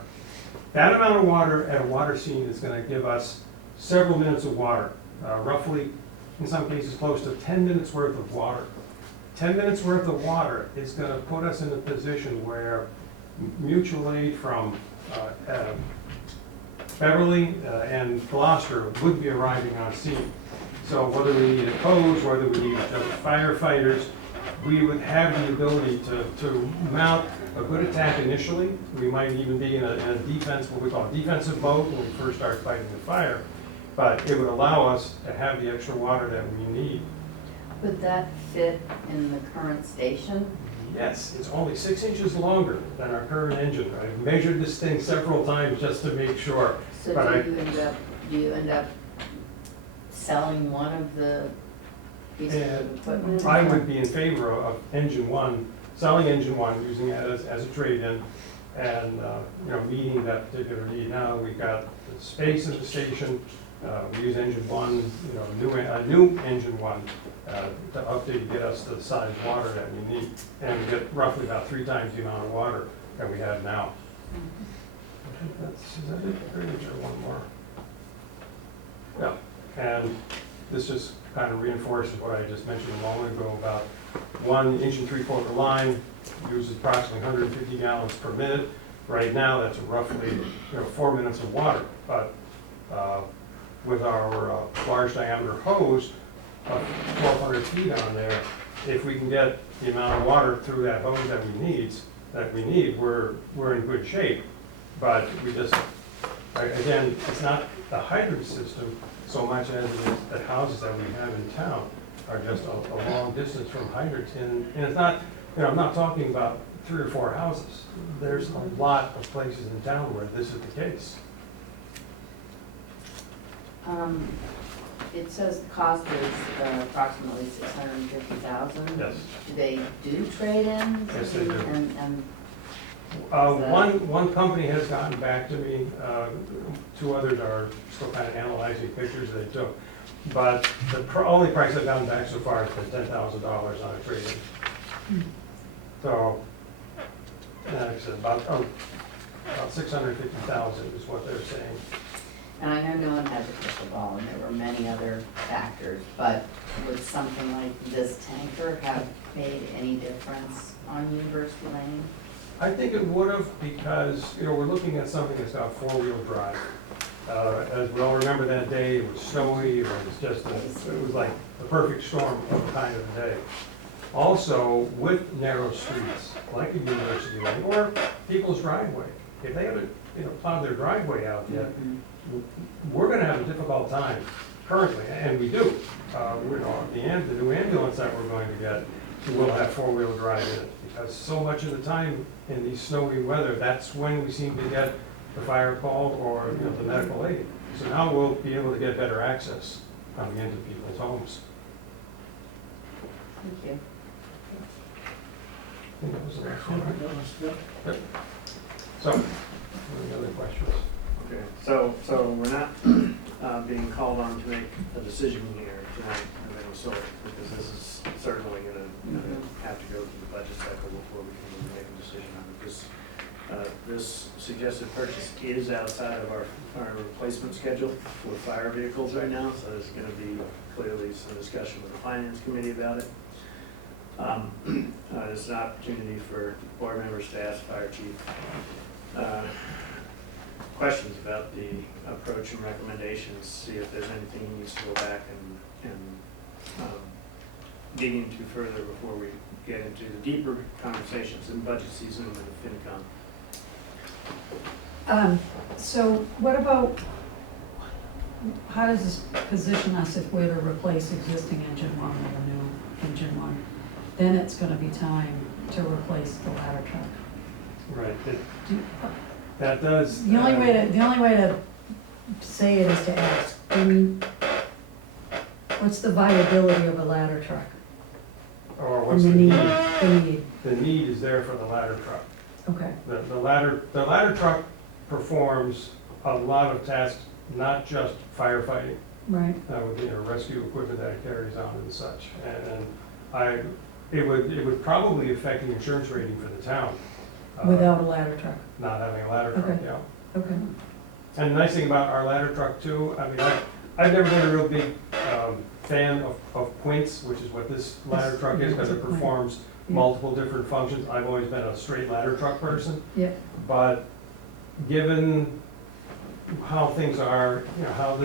That amount of water at a water scene is going to give us several minutes of water, roughly, in some cases, close to 10 minutes worth of water. 10 minutes worth of water is going to put us in a position where mutual aid from Beverly and Gloucester would be arriving on scene. So whether we need a hose, whether we need just firefighters, we would have the ability to mount a good attack initially. We might even be in a defense, what we call defensive mode when we first start fighting the fire. But it would allow us to have the extra water that we need. Would that fit in the current station? Yes, it's only 6 inches longer than our current engine. I've measured this thing several times just to make sure. So do you end up selling one of the pieces of equipment? I would be in favor of engine 1, selling engine 1, using it as a trade-in, and meeting that particular need. Now we've got the space in the station. We use engine 1, a new engine 1 to update, get us the size water that we need, and we get roughly about 3 times the amount of water that we have now. I think is that it? Or is there one more? Yeah, and this just kind of reinforces what I just mentioned a moment ago about 1 inch and 3/4 line uses approximately 150 gallons per minute. Right now, that's roughly 4 minutes of water, but with our large diameter hose of 1,200 feet on there, if we can get the amount of water through that hose that we need, we're in good shape. But we just, again, it's not the hydrant system so much as it is the houses that we have in town are just a long distance from hydrants. And it's not, I'm not talking about 3 or 4 houses. There's a lot of places in town where this is the case. It says the cost is approximately $650,000. Yes. Do they do trade-ins? Yes, they do. And One company has gotten back to me, 2 others are still kind of analyzing pictures they took. But the only price I've gotten back so far has been $10,000 on a trade-in. So, like I said, about 650,000 is what they're saying. And I know no one has a crystal ball, and there were many other factors, but would something like this tanker have made any difference on University Lane? I think it would have, because we're looking at something that's got 4-wheel drive. As we all remember that day, it was snowy, it was like the perfect storm of a kind of a day. Also, with narrow streets, like a university lane, or people's driveway, if they haven't, plowed their driveway out yet, we're gonna have a difficult time currently, and we do. The new ambulance that we're going to get will have four-wheel drive in it, because so much of the time in these snowy weather, that's when we seem to get the fire call or, the medical aid. So now we'll be able to get better access coming into people's homes. Thank you. I think that was the last one, right? Yep. So, any other questions? Okay, so we're not being called on to make a decision here tonight, because this is certainly gonna have to go through the budget cycle before we can really make a decision on it. This suggested purchase is outside of our replacement schedule for fire vehicles right now, so there's gonna be clearly some discussion with the finance committee about it. There's an opportunity for board members to ask fire chief questions about the approach and recommendations, see if there's anything he needs to go back and dig into further before we get into the deeper conversations in budget season and FinCom. So what about, how does this position us if we're to replace existing engine one with a new engine one? Then it's gonna be time to replace the ladder truck. Right, Do- that does. The only way to say it is to ask, what's the viability of a ladder truck? Or what's And the need? The need, The need is there for the ladder truck. okay, The ladder truck performs a lot of tasks, not just firefighting, right, with rescue equipment that it carries on and such. It would probably affect the insurance rating for the town. without a ladder truck, Not having a ladder truck, Okay. yeah. okay. And the nice thing about our ladder truck too, I've never been a real big fan of quints, which is what this ladder truck is, because it performs multiple different functions. I've always been a straight ladder truck person. Yeah. But given how things are, how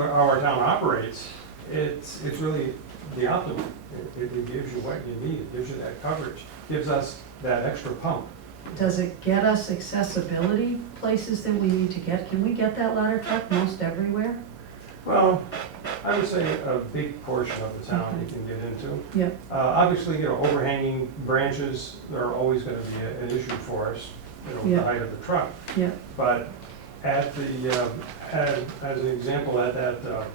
our town operates, it's really the optimum. It gives you what you need, it gives you that coverage, gives us that extra pump. Does it get us accessibility places that we need to get? Can we get that ladder truck most everywhere? Well, I would say a big portion of the town you can get into. Yep. Obviously, overhanging branches are always gonna be an issue for us, with the Yeah. height of the truck. Yeah, But at the, as an example, at that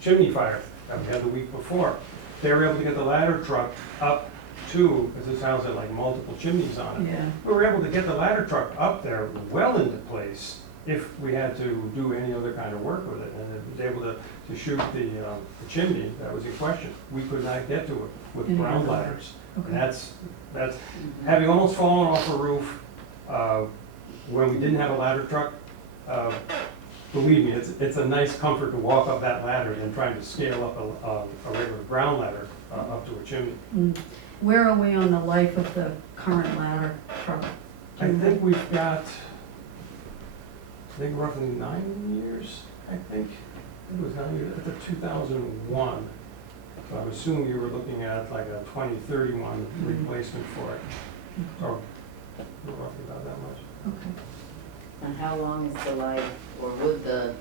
chimney fire that we had the week before, they were able to get the ladder truck up to, as it sounds like multiple chimneys on it. yeah, We were able to get the ladder truck up there well into place if we had to do any other kind of work with it. And it was able to shoot the chimney that was in question. We could not get to it with Any ground other way. ladders. And okay. that's, having almost fallen off a roof, when we didn't have a ladder truck, believe me, it's a nice comfort to walk up that ladder than trying to scale up a regular ground ladder up to a chimney. Mm. Where are we on the life of the current ladder truck? I think we've got, roughly 9 years, I think. It was 9 years, it's a 2001. So I'm assuming you were looking at like a 2031 replacement for it, or roughly about that much. Okay. And how long is the life, or would the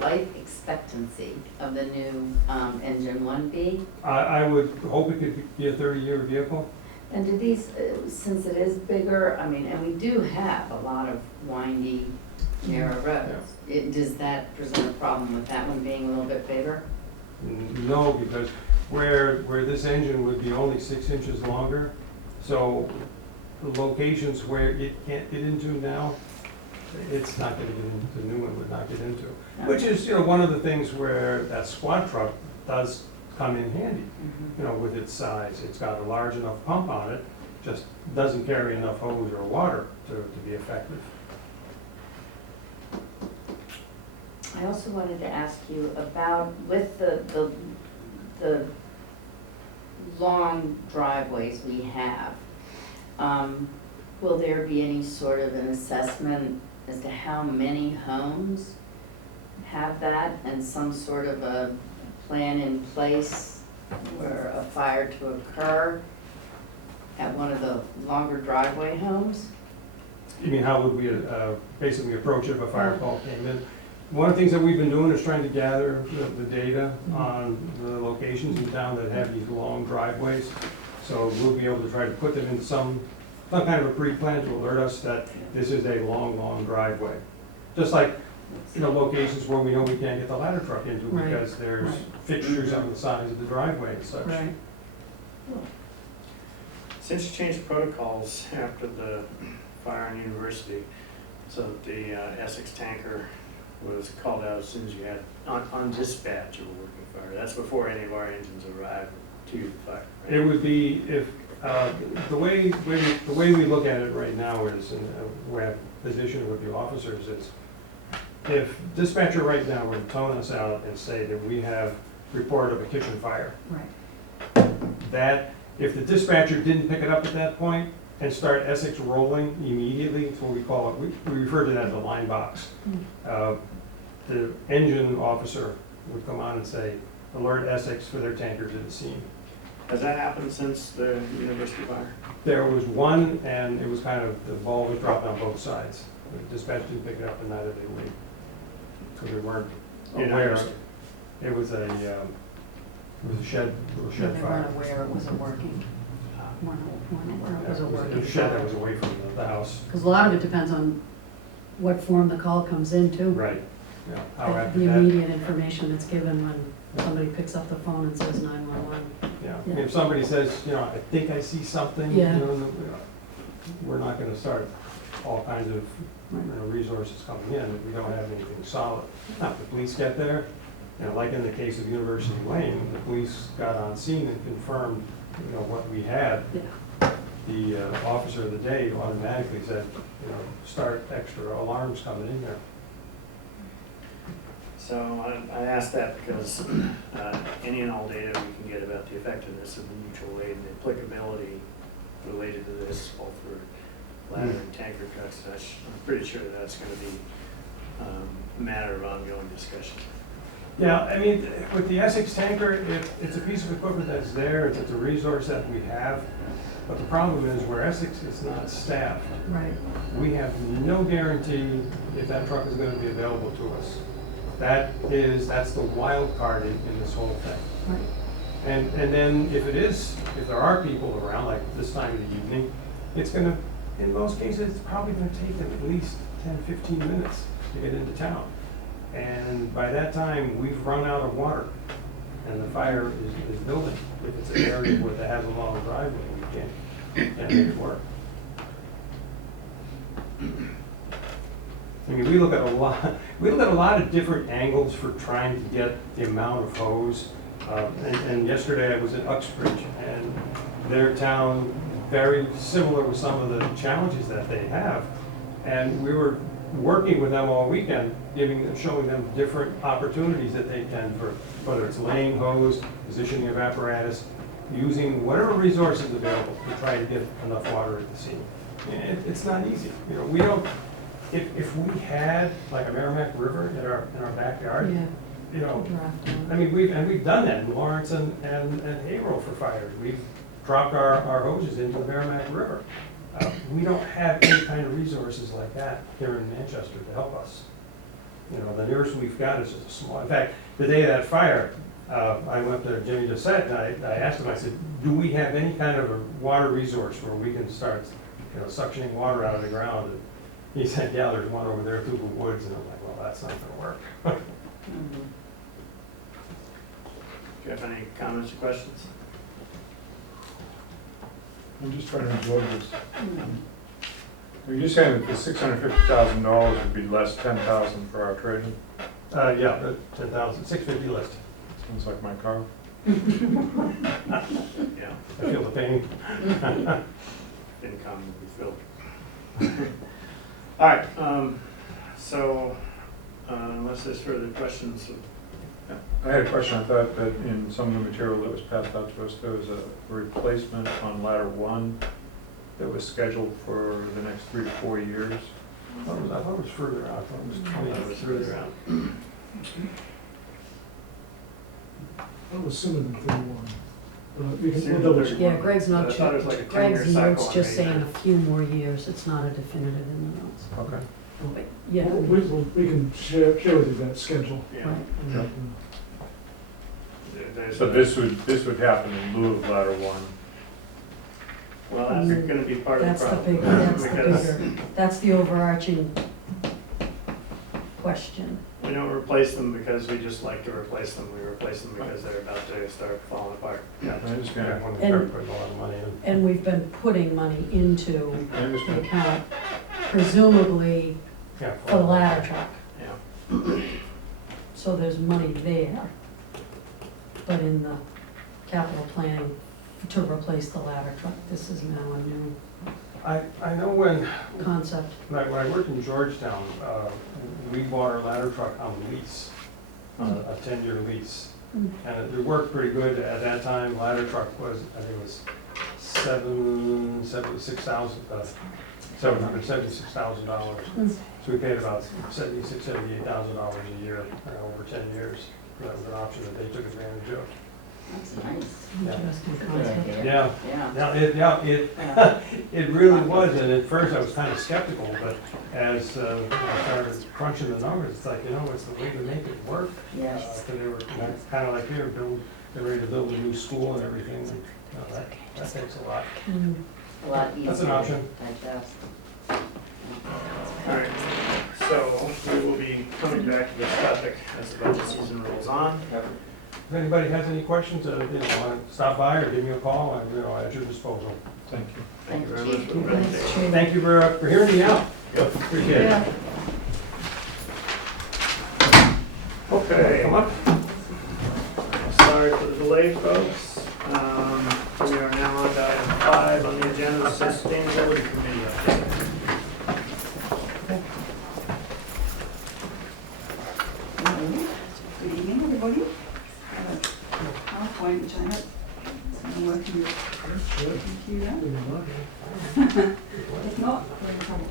life expectancy of the new engine one be? I would hope it could be a 30-year vehicle. And do these, since it is bigger, and we do have a lot of windy, narrow roads, does that present a problem with that one being a little bit bigger? No, because where this engine would be only 6 inches longer, so the locations where it can't get into now, it's not gonna get into, the new one would not get into. Which is, one of the things where that squad truck does come in handy, with its size. It's got a large enough pump on it, just doesn't carry enough hose or water to be effective. I also wanted to ask you about, with the long driveways we have, will there be any sort of an assessment as to how many homes have that and some sort of a plan in place where a fire to occur at one of the longer driveway homes? You mean, how would we basically approach it if a fire call came in? One of the things that we've been doing is trying to gather the data on the locations in town that have these long driveways. So we'll be able to try to put them in some kind of a pre-plan to alert us that this is a long, long driveway. Just like, locations where we know we can't get the ladder truck into Right, because there's right. fixtures on the sides of the driveway and such. Right. Since you changed protocols after the fire on University, so that the Essex tanker was called out as soon as you had, on dispatch, you were working fire. That's before any of our engines arrived to the fire, right? It would be if, the way we look at it right now is, and the way I position it with the officers is, if dispatcher right now were to tone us out and say that we have report of a kitchen fire, Right. that if the dispatcher didn't pick it up at that point and start Essex rolling immediately, it's what we call it, we refer to that as a line box. The engine officer would come on and say, alert Essex for their tanker to the scene. Has that happened since the University fire? There was one, and it was kind of, the ball was dropped on both sides. The dispatch didn't pick it up, and neither did we. So they weren't aware of it. It was a shed They fire. weren't aware it wasn't working. Weren't aware it wasn't It was working. a shed that was away from the house. Because a lot of it depends on what form the call comes in too. Right, yeah. How after The that, immediate information that's given when somebody picks up the phone and says 911. yeah. Yeah. If somebody says, I think I see something, Yeah. we're not gonna start all kinds of resources coming in if we don't have anything solid. Now, if the police get there, like in the case of University Lane, the police got on scene and confirmed, what we had. Yeah. The officer of the day automatically said, start extra alarms coming in there. So I asked that because any and all data we can get about the effectiveness of the mutual aid and the applicability related to this, both for ladder and tanker trucks, I'm pretty sure that's going to be a matter of ongoing discussion. Yeah, I mean, with the Essex tanker, it's a piece of equipment that's there, it's a resource that we have, but the problem is where Essex is not staffed, Right. we have no guarantee if that truck is gonna be available to us. That's the wild card in this whole thing. Right. And then if there are people around, like this time of the evening, it's gonna, in most cases, it's probably gonna take them at least 10, 15 minutes to get into town. And by that time, we've run out of water, and the fire is building. If it's an area where it has a long driveway, we can't make it work. I mean, we look at a lot of different angles for trying to get the amount of hose. And yesterday I was in Uxbridge, and their town, very similar with some of the challenges that they have. And we were working with them all weekend, showing them different opportunities that they can for, whether it's laying hose, positioning of apparatus, using whatever resources available to try to get enough water at the scene. It's not easy. We don't, if we had like a Merrimack River in our backyard, Yeah. Draft on. I mean, we've done that in Lawrence and Haverhill for fires. We've dropped our hoses into the Merrimack River. We don't have any kind of resources like that here in Manchester to help us. The nearest we've got is just a small, in fact, the day of that fire, I went to Jimmy just said, and I asked him, I said, do we have any kind of a water resource where we can start, suctioning water out of the ground? And he said, yeah, there's one over there through the woods. And I'm like, well, that's not gonna work. Do you have any comments or questions? I'm just trying to enjoy this. Are you saying that the $650,000 would be less $10,000 for our trading? Yeah, the 10,000, 650 list. Sounds like my car. Yeah, I feel the pain. income will be filled. All right, so unless there's further questions, I had a question. I thought that in some of the material that was passed out to us, there was a replacement on ladder 1 that was scheduled for the next 3 to 4 years. I thought it was further out. I thought it was 20 it was years further out. I was sooner than 31. We can, Sooner we'll than double check. 31. Yeah, Greg's not, I thought it was like a 10-year Greg's cycle note's on just these. saying a few more years, it's not a definitive in the notes. Okay. But, yeah, We can share with you that schedule. Yeah. right. And, There's So a- this would happen in lieu of ladder one. Well, that's gonna be part of That's the the problem. big, that's the Because bigger, that's the overarching question. we don't replace them because we just like to replace them. We replace them because they're about to start falling apart. I Yeah, understand. when we And- start putting a lot of money in. And we've been putting money into I the understand. account, presumably Yeah. for the ladder truck. Yeah. So there's money there. But in the capital planning to replace the ladder truck, this is now a new I know when concept. when I worked in Georgetown, we bought our ladder truck on lease, a 10-year lease. Mm. And it worked pretty good at that time. Ladder truck was, I think it was $776,000. Mm. So we paid about $78,000 a year over 10 years. That was an option that they took advantage of. That's nice. Interesting Good concept. idea. Yeah, Yeah. it really was, and at first I was kind of skeptical, but as I started crunching the numbers, it's like, it's the way to make it work. Yes. So they were kind of like here, they're ready to build a new school and everything, and that takes a lot. Mm. A lot easier. That's an option. to digest. All right, so we will be coming back to this topic as the budget season rolls on. If anybody has any questions, want to stop by or give me a call, I'm, at your disposal. Thank you. Thank you very much for the Thanks, presentation. Chief. Thank you for hearing me out. Yep. Appreciate it. Yeah. Okay. Come up. Sorry for the delay, folks. We are now on to item 5 on the agenda, Sustainability Committee update. Good evening, everybody. I have a PowerPoint which I hope is working with the computer. If not, we're in trouble.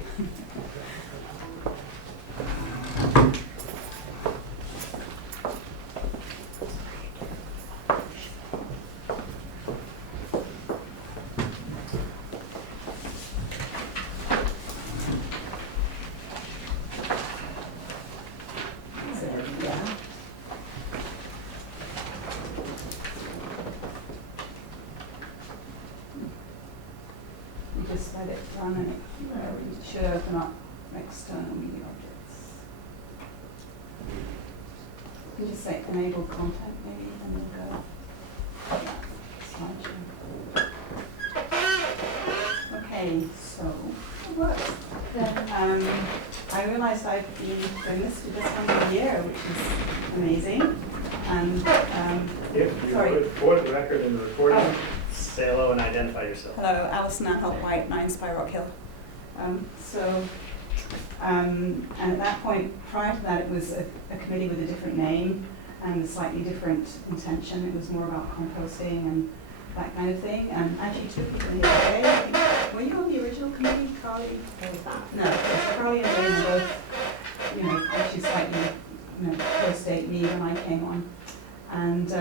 So, yeah. You just let it run and it should open up external media objects. You just say enable content maybe, and you'll go. Yeah, slideshow. Okay, so it works. Then I realized I've been doing this for just under a year, which is amazing. And If you Sorry. would, for the record in the recording, Oh. say hello and identify yourself. hello, Alison Anholt White, 9 Spy Rock Hill. And at that point, prior to that, it was a committee with a different name and a slightly different intention. It was more about composting and that kind of thing. And actually, two people here today, I think, were you on the original committee, Carly? No, Carly and Jane were both, actually slightly, post-date me when I came on. And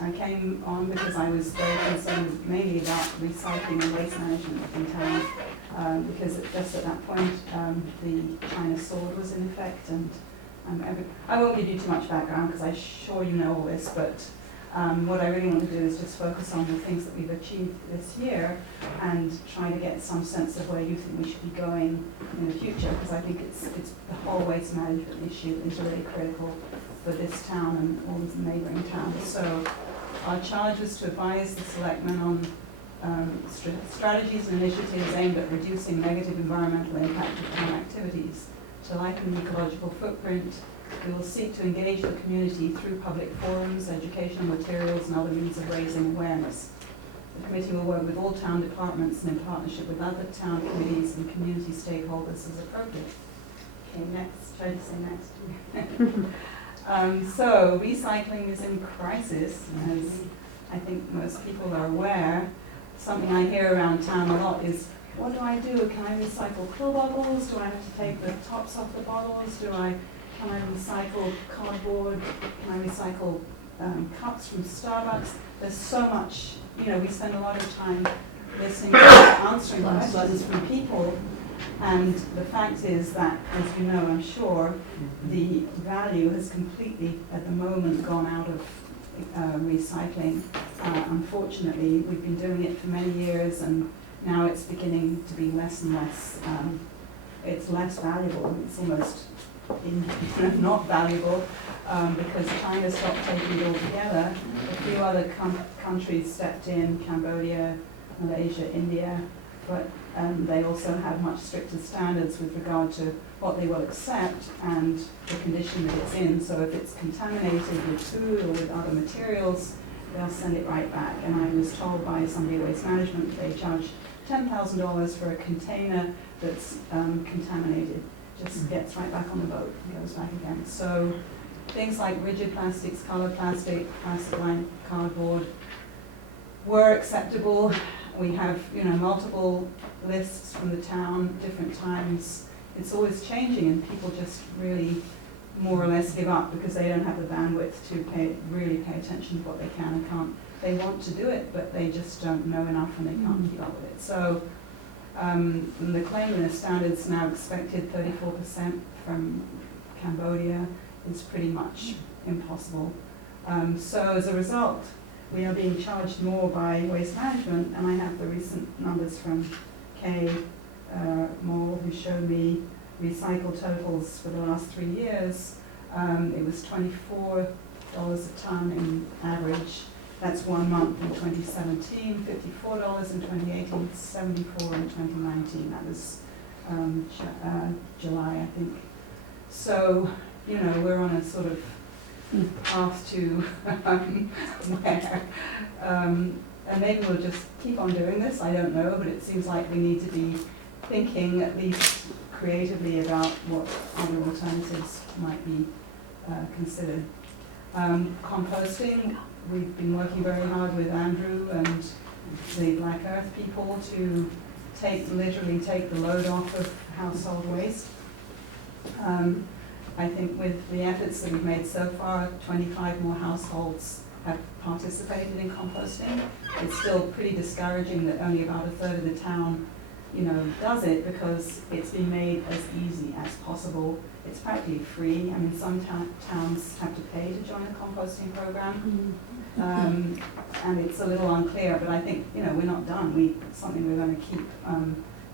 I came on because I was very concerned mainly about recycling and waste management in town, because just at that point, the China sword was in effect, and I won't give you too much background because I'm sure you know all this, but what I really want to do is just focus on the things that we've achieved this year and try to get some sense of where you think we should be going in the future, because I think it's the whole waste management issue is really critical for this town and all these neighbouring towns. So our charge was to advise the Selectmen on strategies and initiatives aimed at reducing negative environmental impact of town activities to lighten the ecological footprint. We will seek to engage the community through public forums, educational materials and other means of raising awareness. The committee will work with all town departments and in partnership with other town committees and community stakeholders as appropriate. Okay, next, try to say next. So recycling is in crisis, as I think most people are aware. Something I hear around town a lot is, what do I do? Can I recycle pill bottles? Do I have to take the tops off the bottles? Do I can I recycle cardboard, can I recycle cups from Starbucks? There's so much, we spend a lot of time listening to answering questions from people. And the fact is that, as you know, I'm sure, the value has completely, at the moment, gone out of recycling. Unfortunately, we've been doing it for many years, and now it's beginning to be less and less. It's less valuable. It's almost not valuable because China stopped taking it altogether. A few other countries stepped in: Cambodia, Malaysia, India, but they also have much stricter standards with regard to what they will accept and the condition that it's in. So if it's contaminated with food or with other materials, they'll send it right back. And I was told by somebody at Waste Management they charge $10,000 for a container that's contaminated. Just gets right back on the boat and goes back again. So things like rigid plastics, colored plastic, plastic-lined cardboard were acceptable. We have, multiple lists from the town, different times. It's always changing, and people just really more or less give up because they don't have the bandwidth to really pay attention to what they can and can't. They want to do it, but they just don't know enough and they can't keep up with it. So the cleanliness standards now expected 34% from Cambodia is pretty much impossible. So as a result, we are being charged more by Waste Management, and I have the recent numbers from Kay Moore, who showed me recycled totals for the last 3 years. It was $24 a ton in average. That's 1 month in 2017, $54 in 2018, $74 in 2019. That was July, I think. So, we're on a sort of path to where, and maybe we'll just keep on doing this, I don't know, but it seems like we need to be thinking at least creatively about what other alternatives might be considered. Composting, we've been working very hard with Andrew and the Black Earth people to literally take the load off of household waste. I think with the efforts that we've made so far, 25 more households have participated in composting. It's still pretty discouraging that only about a third of the town, does it, because it's been made as easy as possible. It's practically free. I mean, some towns have to pay to join a composting program, and it's a little unclear. But I think we're not done. It's something we're going to keep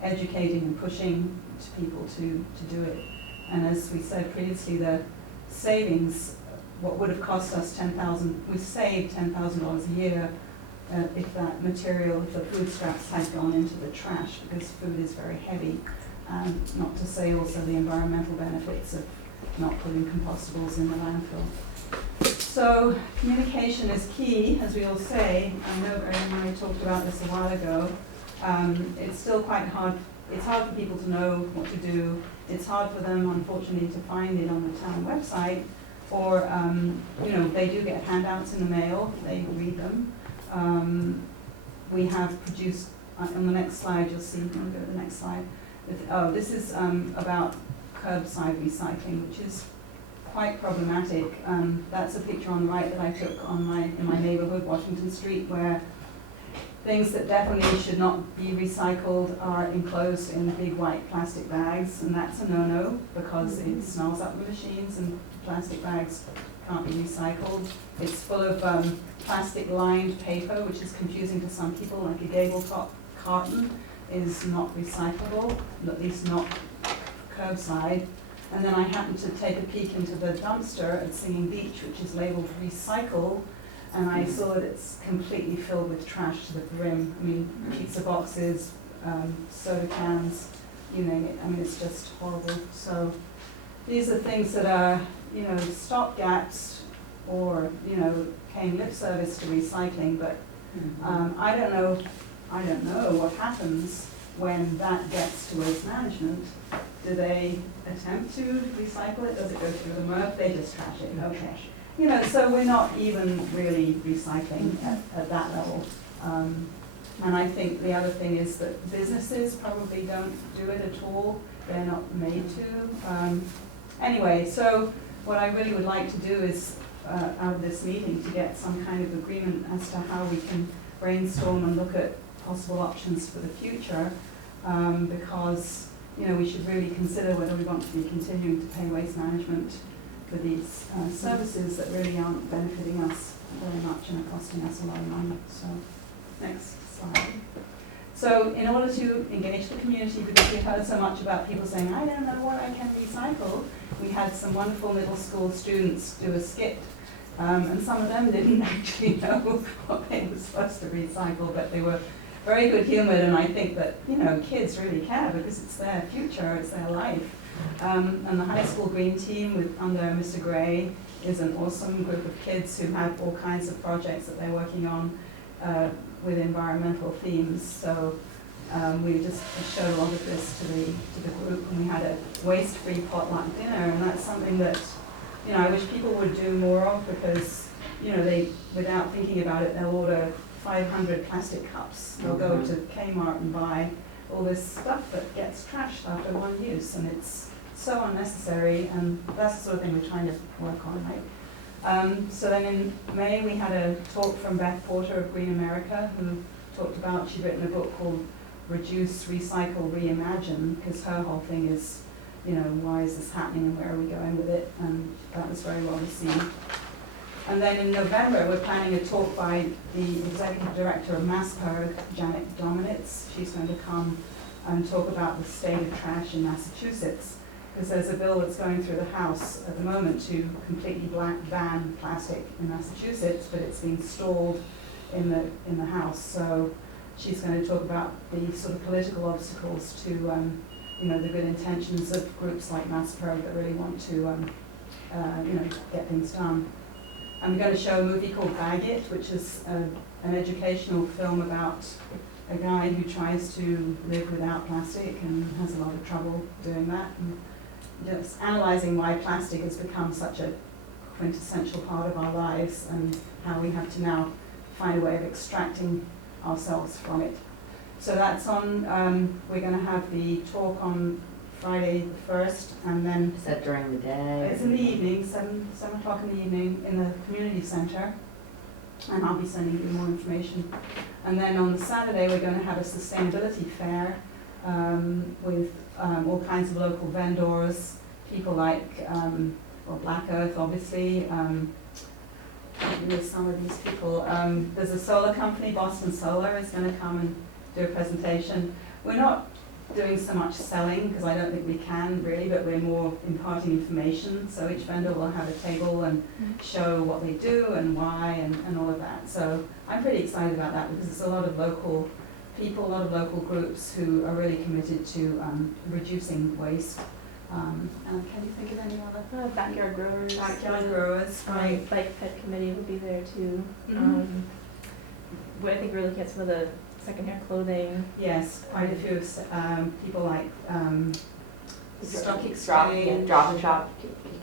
educating and pushing to people to do it. And as we said previously, the savings, what would have cost us we saved $10,000 a year if that material, if the food scraps had gone into the trash, because food is very heavy. Not to say also the environmental benefits of not putting compostables in the landfill. So communication is key, as we all say. I know Erin and I talked about this a while ago. It's still quite hard. It's hard for people to know what to do. It's hard for them, unfortunately, to find it on the town website, or they do get handouts in the mail. They read them. We have produced on the next slide. You'll see. I'll go to the next slide. This is about curbside recycling, which is quite problematic. That's a picture on the right that I took in my neighborhood, Washington Street, where things that definitely should not be recycled are enclosed in big white plastic bags, and that's a no-no because it smells up the machines and plastic bags can't be recycled. It's full of plastic-lined paper, which is confusing to some people, like a gable top carton is not recyclable, at least not curbside. And then I happened to take a peek into the dumpster at Singing Beach, which is labeled recycle, and I saw that it's completely filled with trash to the brim. I mean, pizza boxes, soda cans, you name it. I mean, it's just horrible. So these are things that are, stopgaps or, paying lip service to recycling, but I don't know what happens when that gets to Waste Management. Do they attempt to recycle it? Does it go through the MRF? They just trash it. Okay. So we're not even really recycling at that level. And I think the other thing is that businesses probably don't do it at all. They're not made to. Anyway, so what I really would like to do is, out of this meeting, to get some kind of agreement as to how we can brainstorm and look at possible options for the future, because, you know, we should really consider whether we want to be continuing to pay waste management for these services that really aren't benefiting us very much and are costing us a lot of money. So, next slide. So in order to engage the community, because we've heard so much about people saying, I don't know what I can recycle, we had some wonderful middle school students do a skit, and some of them didn't actually know what they were supposed to recycle, but they were very good humored, and I think that, you know, kids really care because it's their future, it's their life. And the high school green team under Mr. Gray is an awesome group of kids who have all kinds of projects that they're working on with environmental themes. So we just showed a lot of this to the group, and we had a waste-free potluck dinner, and that's something that, you know, I wish people would do more of, because, you know, they, without thinking about it, they'll order 500 plastic cups. They'll go to Kmart and buy all this stuff that gets trashed after one use, and it's so unnecessary, and that's the sort of thing we're trying to work on, right? So then in May we had a talk from Beth Porter of Green America, who talked about, she'd written a book called Reduce, Recycle, Reimagine, because her whole thing is, you know, why is this happening and where are we going with it, and that was very well received. And then in November, we're planning a talk by the Executive Director of MassPerg, Janet Dominitz. She's going to come and talk about the state of trash in Massachusetts, because there's a bill that's going through the House at the moment to completely ban plastic in Massachusetts, but it's being stalled in the House. So she's going to talk about the sort of political obstacles to, you know, the good intentions of groups like MassPerg that really want to, you know, get things done. I'm going to show a movie called Bag It, which is an educational film about a guy who tries to live without plastic and has a lot of trouble doing that. And just analyzing why plastic has become such a quintessential part of our lives and how we have to now find a way of extracting ourselves from it. So that's on, we're going to have the talk on Friday the 1st, and then Is that during the day? it's in the evening, 7 o'clock in the evening in the community center, and I'll be sending you more information. And then on the Saturday, we're going to have a sustainability fair with all kinds of local vendors, people like, well, Black Earth, obviously. With some of these people. There's a solar company, Boston Solar, is going to come and do a presentation. We're not doing so much selling, because I don't think we can really, but we're more imparting information. So each vendor will have a table and show what they do and why and all of that. So I'm pretty excited about that, because there's a lot of local people, a lot of local groups who are really committed to reducing waste. And can you think of any other? Backyard growers. Backyard growers, right. Bike ped committee would be there too. Mhm. What I think we're looking at some of the secondhand clothing. Yes, quite a few people like Stock Drop Exchange. and shop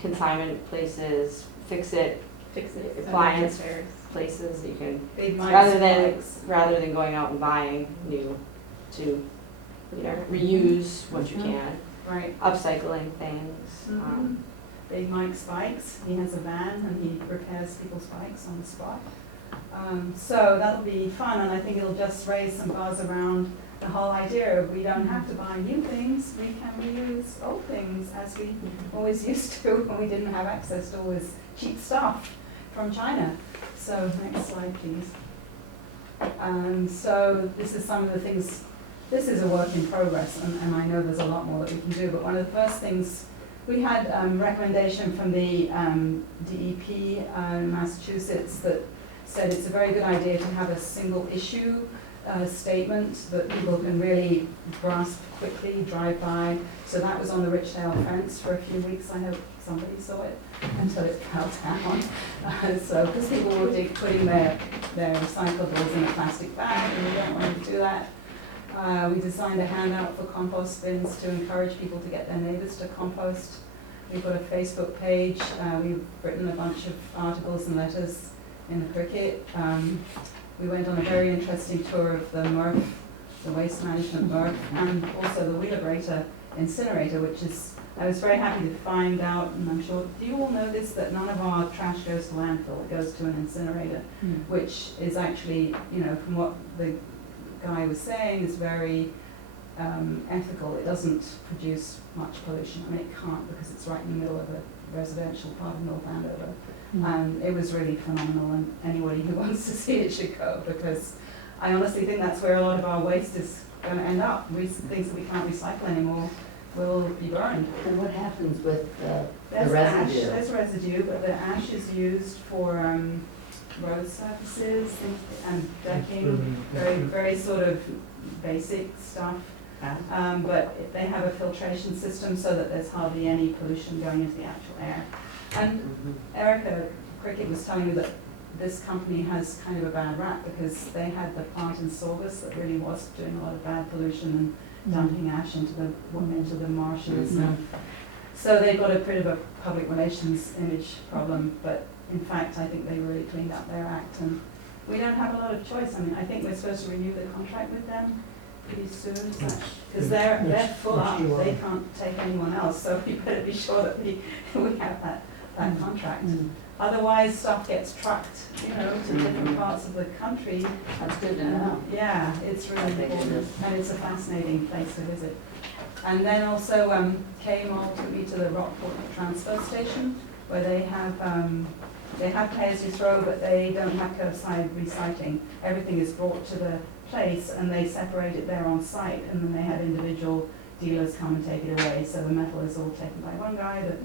consignment places, fix it appliance fairs. places that you can, Big Mike's rather than going out and buying new, to, you know, reuse what you can, Right. upcycling things. Mhm. Big Mike's Bikes, he has a van and he repairs people's bikes on the spot. So that'll be fun, and I think it'll just raise some buzz around the whole idea of we don't have to buy new things, we can reuse old things as we always used to when we didn't have access to always cheap stuff from China. So next slide, please. So this is some of the things, this is a work in progress, and I know there's a lot more that we can do, but one of the first things, we had recommendation from the DEP in Massachusetts that said it's a very good idea to have a single issue statement that people can really grasp quickly, drive by. So that was on the Richdale fence for a few weeks. I hope somebody saw it until it fell down. So because people were putting their recyclables in a plastic bag, and we don't want to do that. We designed a handout for compost bins to encourage people to get their neighbors to compost. We've got a Facebook page. We've written a bunch of articles and letters in the Cricket. We went on a very interesting tour of the MRF, the waste management MRF, and also the Wheelabrator incinerator, which is I was very happy to find out, and I'm sure, do you all know this, that none of our trash goes to landfill, it goes to an incinerator, which is actually, you know, from what the guy was saying, is very ethical. It doesn't produce much pollution. I mean, it can't because it's right in the middle of a residential part of North Andover. And it was really phenomenal, and anybody who wants to see it should go, because I honestly think that's where a lot of our waste is going to end up. Things that we can't recycle anymore will be burned. And what happens with the There's ash, residue? there's residue, but the ash is used for road surfaces and decking, very sort of basic stuff. But they have a filtration system so that there's hardly any pollution going into the actual air. And Erica Cricket was telling me that this company has kind of a bad rap because they had the plant in Saugus that really was doing a lot of bad pollution and dumping ash into the marshes. So they've got a bit of a public relations image problem, but in fact I think they really cleaned up their act, and we don't have a lot of choice. I mean, I think we're supposed to renew the contract with them pretty soon, because they're full up, they can't take anyone else, so we better be sure that we have that contract. Otherwise, stuff gets trucked, you know, to different parts of the country. That's good to know. Yeah, it's really important, and it's a fascinating place to visit. And then also, KMOL took me to the Rockport transfer station, where they have pay as you throw, but they don't have curbside recycling. Everything is brought to the place, and they separate it there on site, and then they have individual dealers come and take it away. So the metal is all taken by one guy, the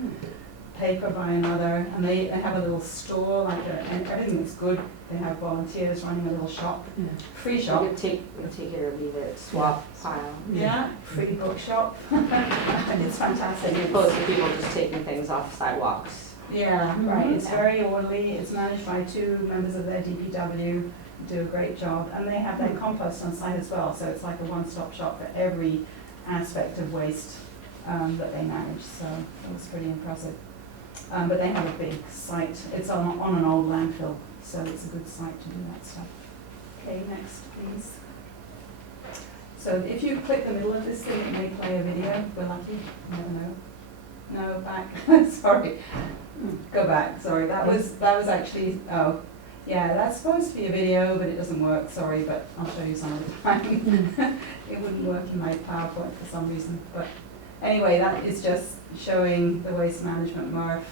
paper by another, and they have a little store, and everything is good. They have volunteers running a little shop, free shop. You take it or leave it, swap, pile. Yeah, free bookshop. It's fantastic. As opposed to people just taking things off sidewalks. Yeah, right. It's very orderly. It's managed by 2 members of their DPW, do a great job, and they have their compost on site as well. So it's like a one-stop shop for every aspect of waste that they manage. So it was pretty impressive. But they have a big site. It's on an old landfill, so it's a good site to do that stuff. Okay, next, please. So if you click the middle of this thing, it may play a video. We're lucky. You never know. No, back. Sorry. Go back. Sorry. That was actually. Oh, yeah. That's supposed to be a video, but it doesn't work. Sorry, but I'll show you some other time. It wouldn't work in my PowerPoint for some reason, but. Anyway, that is just showing the waste management MRF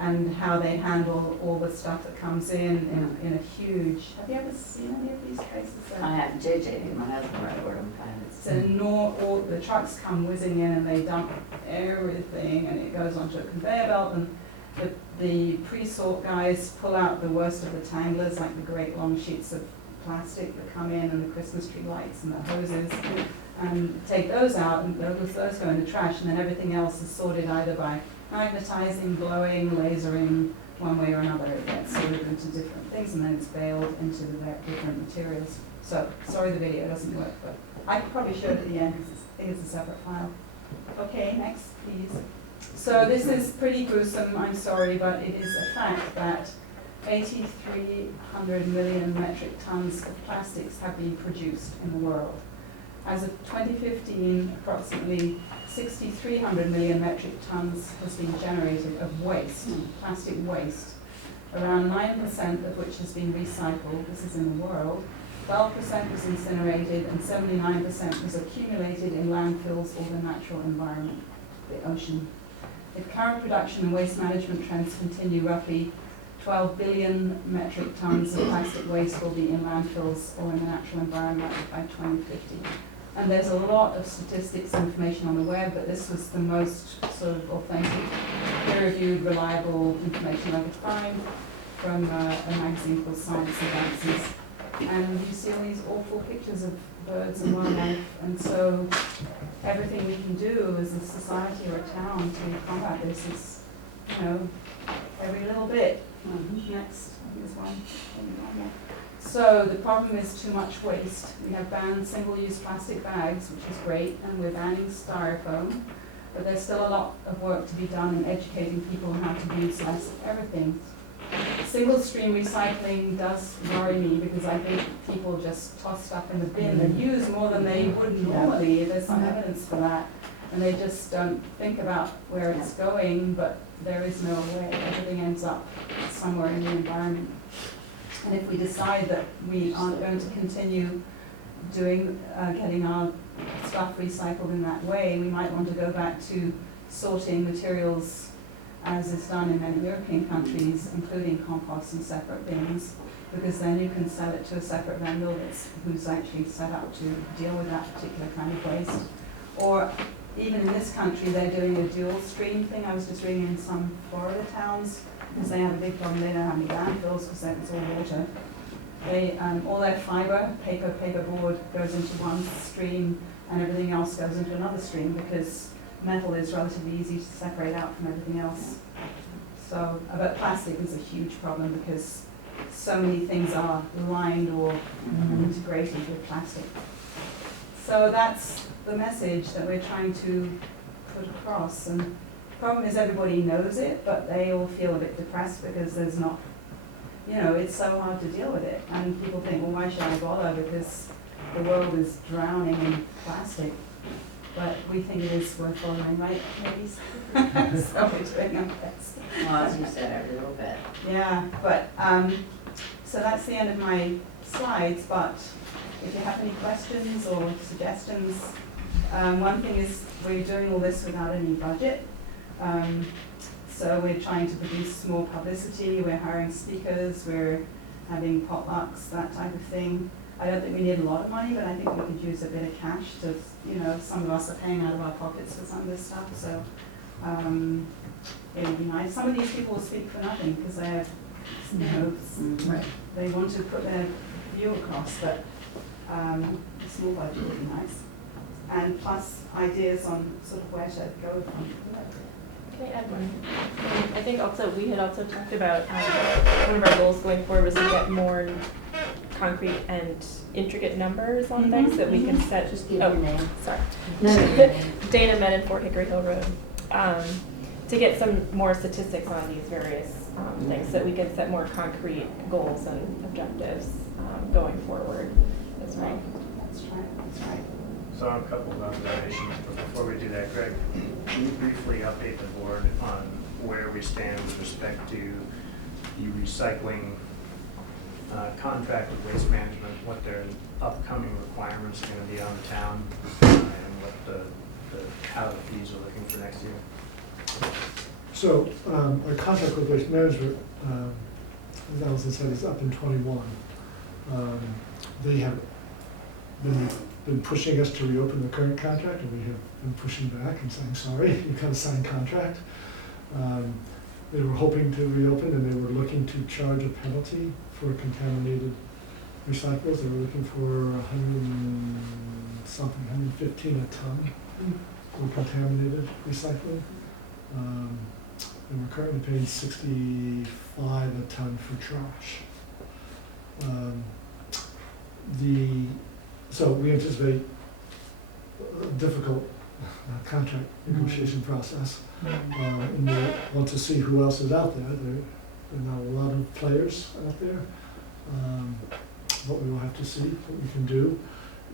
and how they handle all the stuff that comes in a huge. Have you ever seen any of these places? I have JJ, my husband, right where I'm kind of. So all the trucks come whizzing in and they dump everything, and it goes onto a conveyor belt, and the pre-sort guys pull out the worst of the tanglers, like the great long sheets of plastic that come in, and the Christmas tree lights and the hoses. And take those out, and those go in the trash, and then everything else is sorted either by magnetizing, blowing, lasering, one way or another. It gets sorted into different things, and then it's baled into the different materials. So, sorry the video doesn't work, but I could probably show it at the end, because I think it's a separate file. Okay, next, please. So this is pretty gruesome, I'm sorry, but it is a fact that 8,300 million metric tons of plastics have been produced in the world. As of 2015, approximately 6,300 million metric tons has been generated of waste, plastic waste, around 9% of which has been recycled. This is in the world. 12% was incinerated, and 79% was accumulated in landfills or the natural environment, the ocean. If current production and waste management trends continue, roughly 12 billion metric tons of plastic waste will be in landfills or in the natural environment by 2050. And there's a lot of statistics and information on the web, but this was the most sort of authentic, peer-reviewed, reliable information I could find from a magazine called Science Advances. And you see all these awful pictures of birds and wildlife, and so everything we can do as a society or a town to combat this is, you know, every little bit. Next, I think there's one. So the problem is too much waste. We have banned single-use plastic bags, which is great, and we're banning styrofoam, but there's still a lot of work to be done in educating people on how to use less of everything. Single-stream recycling does worry me because I think people just toss stuff in the bin and use more than they would normally. There's some evidence for that. and they just don't think about where it's going, but there is no way. Everything ends up somewhere in the environment. And if we decide that we aren't going to continue doing, getting our stuff recycled in that way, we might want to go back to sorting materials as is done in many European countries, including compost in separate bins, because then you can sell it to a separate vendor who's actually set up to deal with that particular kind of waste. Or even in this country, they're doing a dual stream thing. I was just reading in some Florida towns, because they have a big problem, they don't have any landfills because it's all water. They, all their fiber, paperboard goes into one stream and everything else goes into another stream because metal is relatively easy to separate out from everything else. So, but plastic is a huge problem because so many things are lined or integrated with plastic. So that's the message that we're trying to put across. And the problem is everybody knows it, but they all feel a bit depressed because there's not, you know, it's so hard to deal with it. And people think, well, why should I bother? Because the world is drowning in plastic. But we think it is worth following, right, ladies? So we're doing our best. Well, as you said, every little bit. Yeah, but, so that's the end of my slides, but if you have any questions or suggestions, one thing is we're doing all this without any budget. So we're trying to produce more publicity, we're hiring speakers, we're having potlucks, that type of thing. I don't think we need a lot of money, but I think we could use a bit of cash to, you know, some of us are paying out of our pockets for some of this stuff, so it would be nice. Some of these people will speak for nothing because they have, you know, they want to put their view across, but a small budget would be nice. And plus ideas on sort of where to go from. Can I add one? I think also, we had also talked about, one of our goals going forward was to get more concrete and intricate numbers on things that we can set. Just give your name. Sorry. No, no, no, no. Dana Med in Fort Hickory Hill Road. To get some more statistics on these various things so that we can set more concrete goals and objectives going forward as well. That's right, that's right. So a couple of observations, but before we do that, Greg, can you briefly update the board on where we stand with respect to the recycling contract with Waste Management, what their upcoming requirements are going to be on the town, and what how the fees are looking for next year? So, our contract with Waste Management, as Allison said, is up in '21. They have been pushing us to reopen the current contract, and we have been pushing back and saying, sorry, you got a signed contract. They were hoping to reopen, and they were looking to charge a penalty for contaminated recyclables. They were looking for 115 a ton for contaminated recycling. And we're currently paying 65 a ton for trash. So we anticipate a difficult contract negotiation process. And we want to see who else is out there. There are not a lot of players out there. But we will have to see what we can do.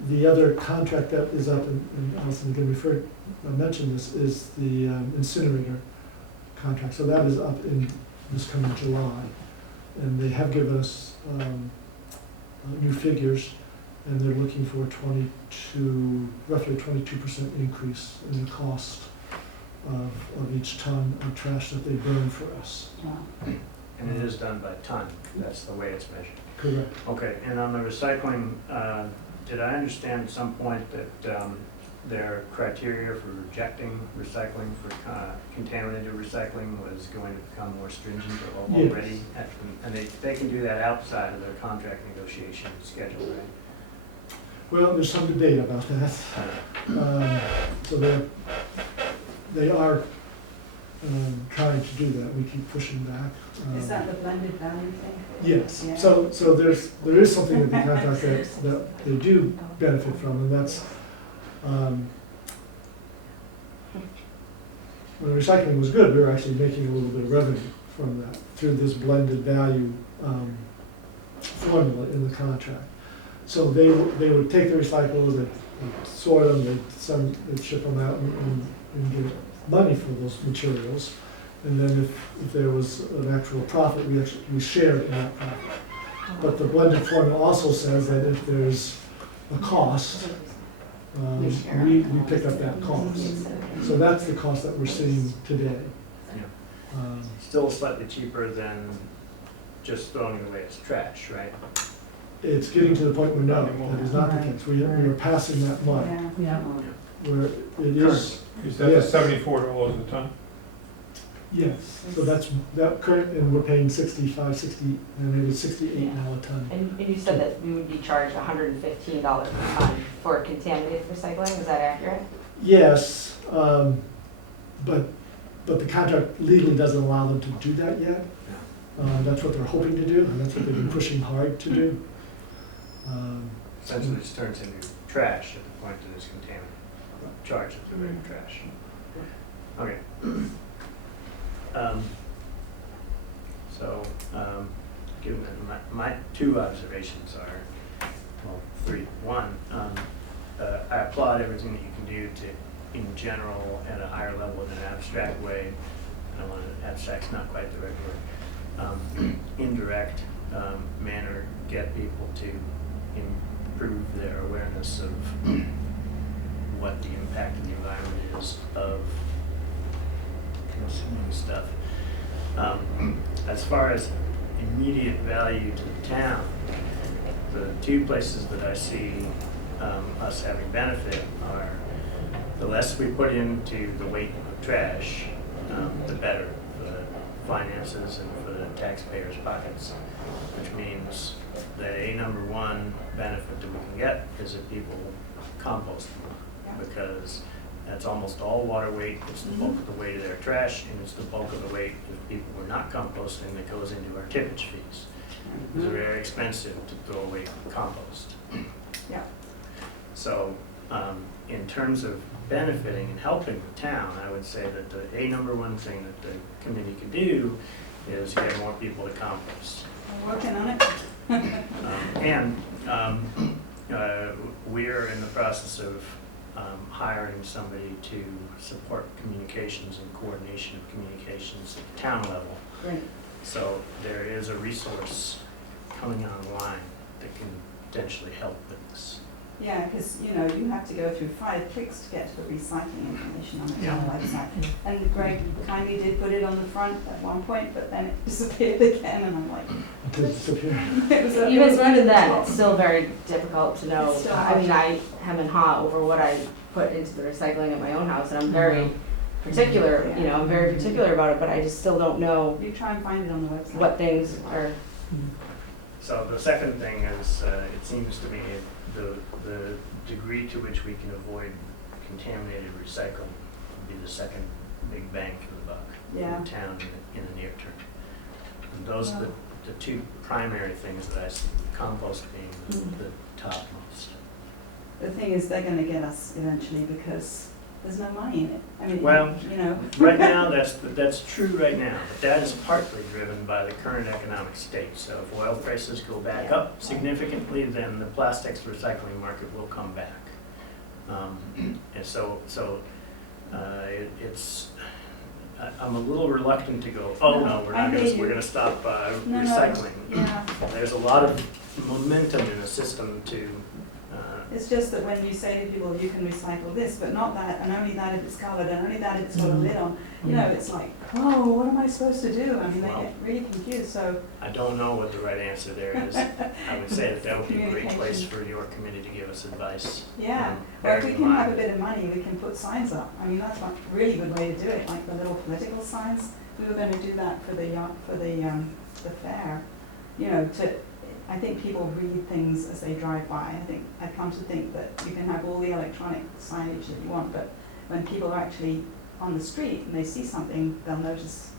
The other contract that is up, and Allison again mentioned this, is the incinerator contract. So that is up in this coming July. And they have given us new figures, and they're looking for roughly 22% increase in the cost of each ton of trash that they burn for us. And it is done by ton, that's the way it's measured. Correct. Okay, and on the recycling, did I understand at some point that their criteria for rejecting recycling for contaminated recycling was going to become more stringent or Yes. already? And they can do that outside of their contract negotiation schedule, right? Well, there's some debate about that. So they are trying to do that. We keep pushing back. Is that the blended value thing? Yes. Yeah. So there is something in the contract that they do benefit from, and that's when recycling was good, we were actually making a little bit of revenue from that through this blended value formula in the contract. So they would take the recyclables, sort them, they ship them out and get money for those materials. And then if there was an actual profit, we share in that profit. But the blended formula also says that if there's a cost, we pick up that cost. So that's the cost that we're seeing today. Still slightly cheaper than just throwing it away as trash, right? It's getting to the point where no, that is not the case. We are passing that mark Yeah. where it is. Is that the Yes. $74 a ton? Yes, so that's, that current, and we're paying 65, 60, and maybe 68 now a ton. And you said that we would be charged $115 per ton for contaminated recycling, is that accurate? Yes, but the contract legally doesn't allow them to do that yet. That's what they're hoping to do, and that's what they've been pushing hard to do. Essentially, it just turns into trash at the point that it's contaminated. Charged at the rate of trash. Okay. Given that my two observations are, well, three. One, I applaud everything that you can do to, in general, at a higher level in an abstract way. I want to, abstract's not quite the right word. Indirect manner, get people to improve their awareness of what the impact of the environment is of consuming stuff. As far as immediate value to the town, the two places that I see us having benefit are the less we put into the weight of trash, the better for the finances and for the taxpayers' pockets, which means that a number one benefit that we can get is that people compost more, because that's almost all water weight. It's the bulk of the weight of their trash, and it's the bulk of the weight if people were not composting that goes into our tippage fees. It's very expensive to throw away compost. Yeah. So, in terms of benefiting and helping the town, I would say that the number one thing that the committee could do is get more people to compost. We're working on it. We're in the process of hiring somebody to support communications and coordination of communications at the town level. Great. So there is a resource coming online that can potentially help with this. Yeah, because, you know, you have to go through 5 clicks to get to the recycling information on the town website. And Greg kindly did put it on the front at one point, but then it disappeared again, and I'm like, To disappear. Even then, it's still very difficult to know. It's still I mean, I hem and haw over what I put into the recycling at my own house, and I'm very particular, you know, I'm very particular about it, but I just still don't know you try and find it on the website. what things are. So the second thing is, it seems to me the degree to which we can avoid contaminated recycling would be the second big bang for the buck Yeah. in the town in the near term. And those are the two primary things that I see, compost being the topmost. The thing is, they're going to get us eventually because there's no money in it. I mean, Well, you know. Right now, that's true right now, but that is partly driven by the current economic state. So if oil prices go back up significantly, then the plastics recycling market will come back. And I'm a little reluctant to go, oh no, we're gonna stop recycling. Yeah. There's a lot of momentum in the system to It's just that when you say to people, you can recycle this, but not that, and only that if it's coloured, and only that if it's got a lid on, you know, it's like, oh, what am I supposed to do? I mean, they get really confused, so. I don't know what the right answer there is. I would say that would be a great place for your committee to give us advice. Yeah, well, if we can have a bit of money, we can put signs up. I mean, that's one really good way to do it, like the little political signs. We were going to do that for the fair, you know, I think people read things as they drive by. I've come to think that you can have all the electronic signage that you want, but when people are actually on the street and they see something, they'll notice,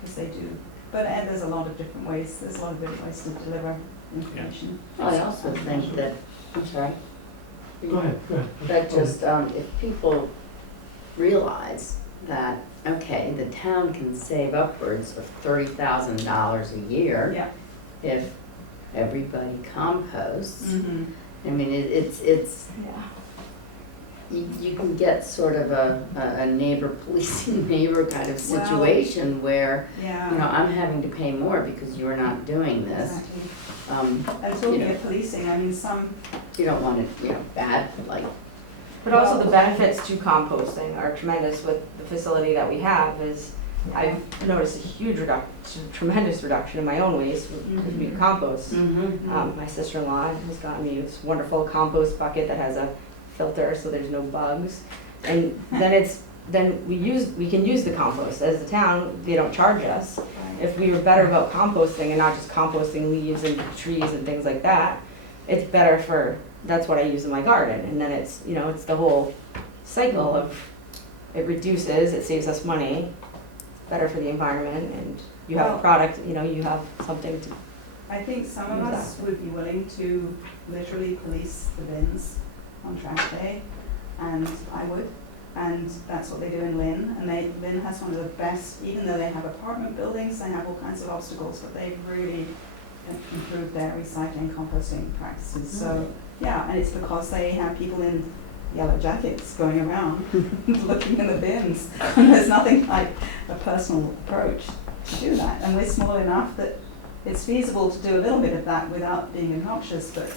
because they do. But there's a lot of different ways. There's a lot of different ways to deliver information. Well, I also think that, I'm sorry. Go ahead. That just, if people realize that, okay, the town can save upwards of $30,000 a year Yeah. if everybody composts. Mm-hmm. I mean, it's Yeah. you can get sort of a neighbor policing neighbor kind of situation where, Yeah. you know, I'm having to pay more because you're not doing this. Exactly. You And talking know. of policing, I mean, some, You don't want it, you know, bad, like, But also the benefits to composting are tremendous with the facility that we have is I've noticed a huge tremendous reduction in my own waste because we compost. My sister-in-law has gotten me this wonderful compost bucket that has a filter so there's no bugs. And then we can use the compost. As a town, they don't charge us. If we were better about composting and not just composting leaves and trees and things like that, it's better for, that's what I use in my garden. And then it's, you know, it's the whole cycle of, it reduces, it saves us money, better for the environment, and you have a product, you know, you have something to, I think some of us would be willing to literally police the bins on trash day, and I would. And that's what they do in Lynn, and Lynn has one of the best, even though they have apartment buildings, they have all kinds of obstacles, but they've really improved their recycling, composting practices. So, yeah, and it's because they have people in yellow jackets going around looking in the bins, and there's nothing like a personal approach to do that. And we're small enough that it's feasible to do a little bit of that without being obnoxious, but,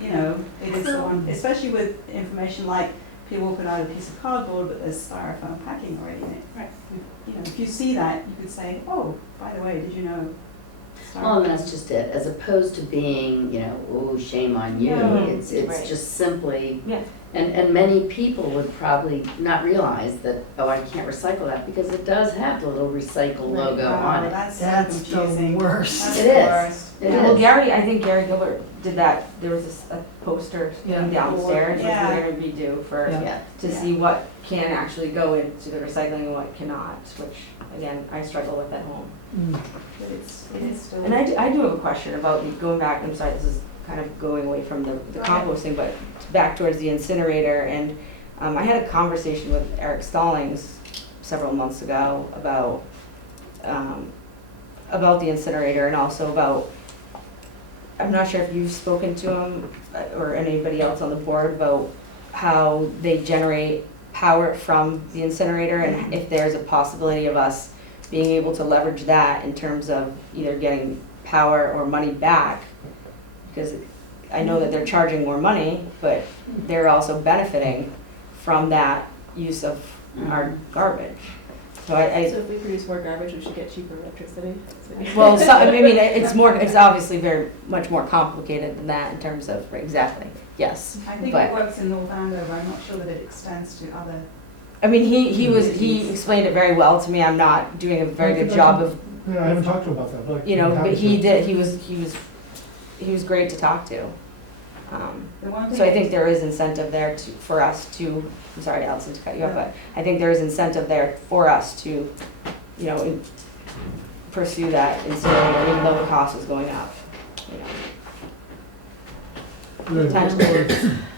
you know, it is the one, especially with information like people will put out a piece of cardboard, but there's styrofoam packing already in it. Right. You know, if you see that, you could say, oh, by the way, did you know? well, and that's just it, as opposed to being, you know, oh, shame on you. No. It's Right. just simply, yeah. and many people would probably not realize that, oh, I can't recycle that, because it does have the little recycle logo on it. That's so That's the confusing. worst. That's It the is. worst. It Well, is. Gary, I think Gary Gilbert did that, there was a poster Yeah. downstairs, which Yeah. we're gonna redo for, Yeah. Yeah. to see what can actually go into the recycling and what cannot, which, again, I struggle with at home. Mm. But It is still. And I do have a question about, going back, I'm sorry, this is kind of going away from the Go ahead. composting, but back towards the incinerator, and I had a conversation with Eric Stallings several months ago about the incinerator, and also about, I'm not sure if you've spoken to him or anybody else on the board about how they generate power from the incinerator, and if there's a possibility of us being able to leverage that in terms of either getting power or money back, because I know that they're charging more money, but they're also benefiting from that use of our garbage. So So if we produce more garbage, we should get cheaper electricity. well, so, I mean, it's obviously very much more complicated than that in terms of, exactly, yes. I think but- it works in North Andover, I'm not sure that it extends to other. I mean, he explained it very well to me. I'm not doing a very good job of, Yeah, I haven't talked to him about that, but. you know, I'm happy but he to. did, he was great to talk to. The one thing. So I think there is incentive there for us to, I'm sorry, Allison, to cut you off, but I think there is incentive there for us to, you know, pursue that incinerator, even though the cost is going up, you know. The Potentially.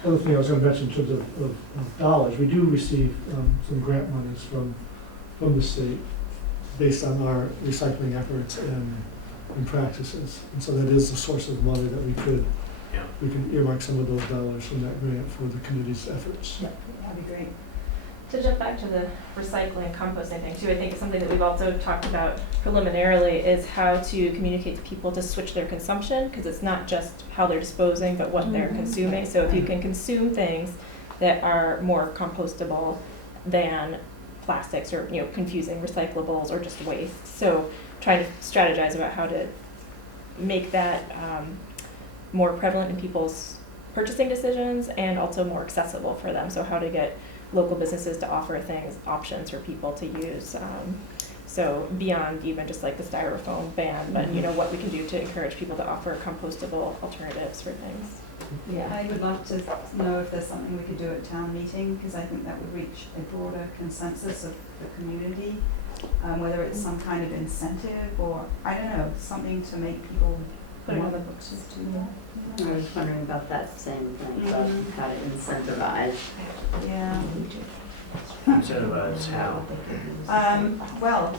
other thing I was gonna mention in terms of dollars, we do receive some grant monies from the state based on our recycling efforts and practices. And so that is a source of money that we could earmark some of those dollars from that grant for the community's efforts. That'd be great. To jump back to the recycling and composting thing too, I think something that we've also talked about preliminarily is how to communicate to people to switch their consumption, because it's not just how they're disposing, but what they're consuming. So if you can consume things that are more compostable than plastics or, you know, confusing recyclables or just waste. So trying to strategize about how to make that more prevalent in people's purchasing decisions and also more accessible for them. So how to get local businesses to offer options for people to use. So beyond even just like the styrofoam ban, but you know, what we can do to encourage people to offer compostable alternatives for things. Yeah. I would love to know if there's something we could do at town meeting, because I think that would reach a broader consensus of the community, whether it's some kind of incentive or, I don't know, something to make people Put it on want the to books. do that. I was wondering about that same thing, about how to incentivize. Yeah. Incentivize how? Well,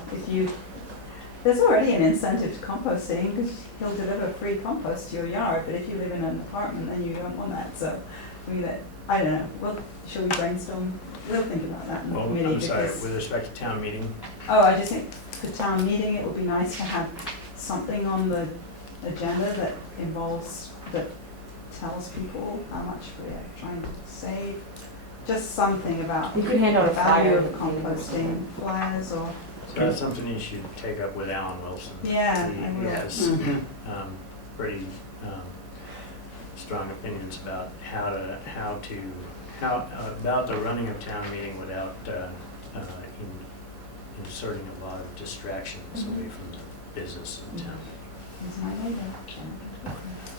there's already an incentive to composting, because he'll deliver free compost to your yard, but if you live in an apartment, then you don't want that, so, I mean, that I don't know, well, shall we brainstorm? We'll think about that in the Well, committee I'm sorry, because. with respect to town meeting, Oh, I just think for town meeting, it would be nice to have something on the agenda that involves, that tells people how much we're trying to save. Just something about You could hand out a the value flyer. of composting, flyers or, so that's something you should take up with Alan Wilson. yeah, He I will. has Mhm. pretty strong opinions about about the running of town meeting without inserting a lot of distractions away from the business of town. He's my neighbor.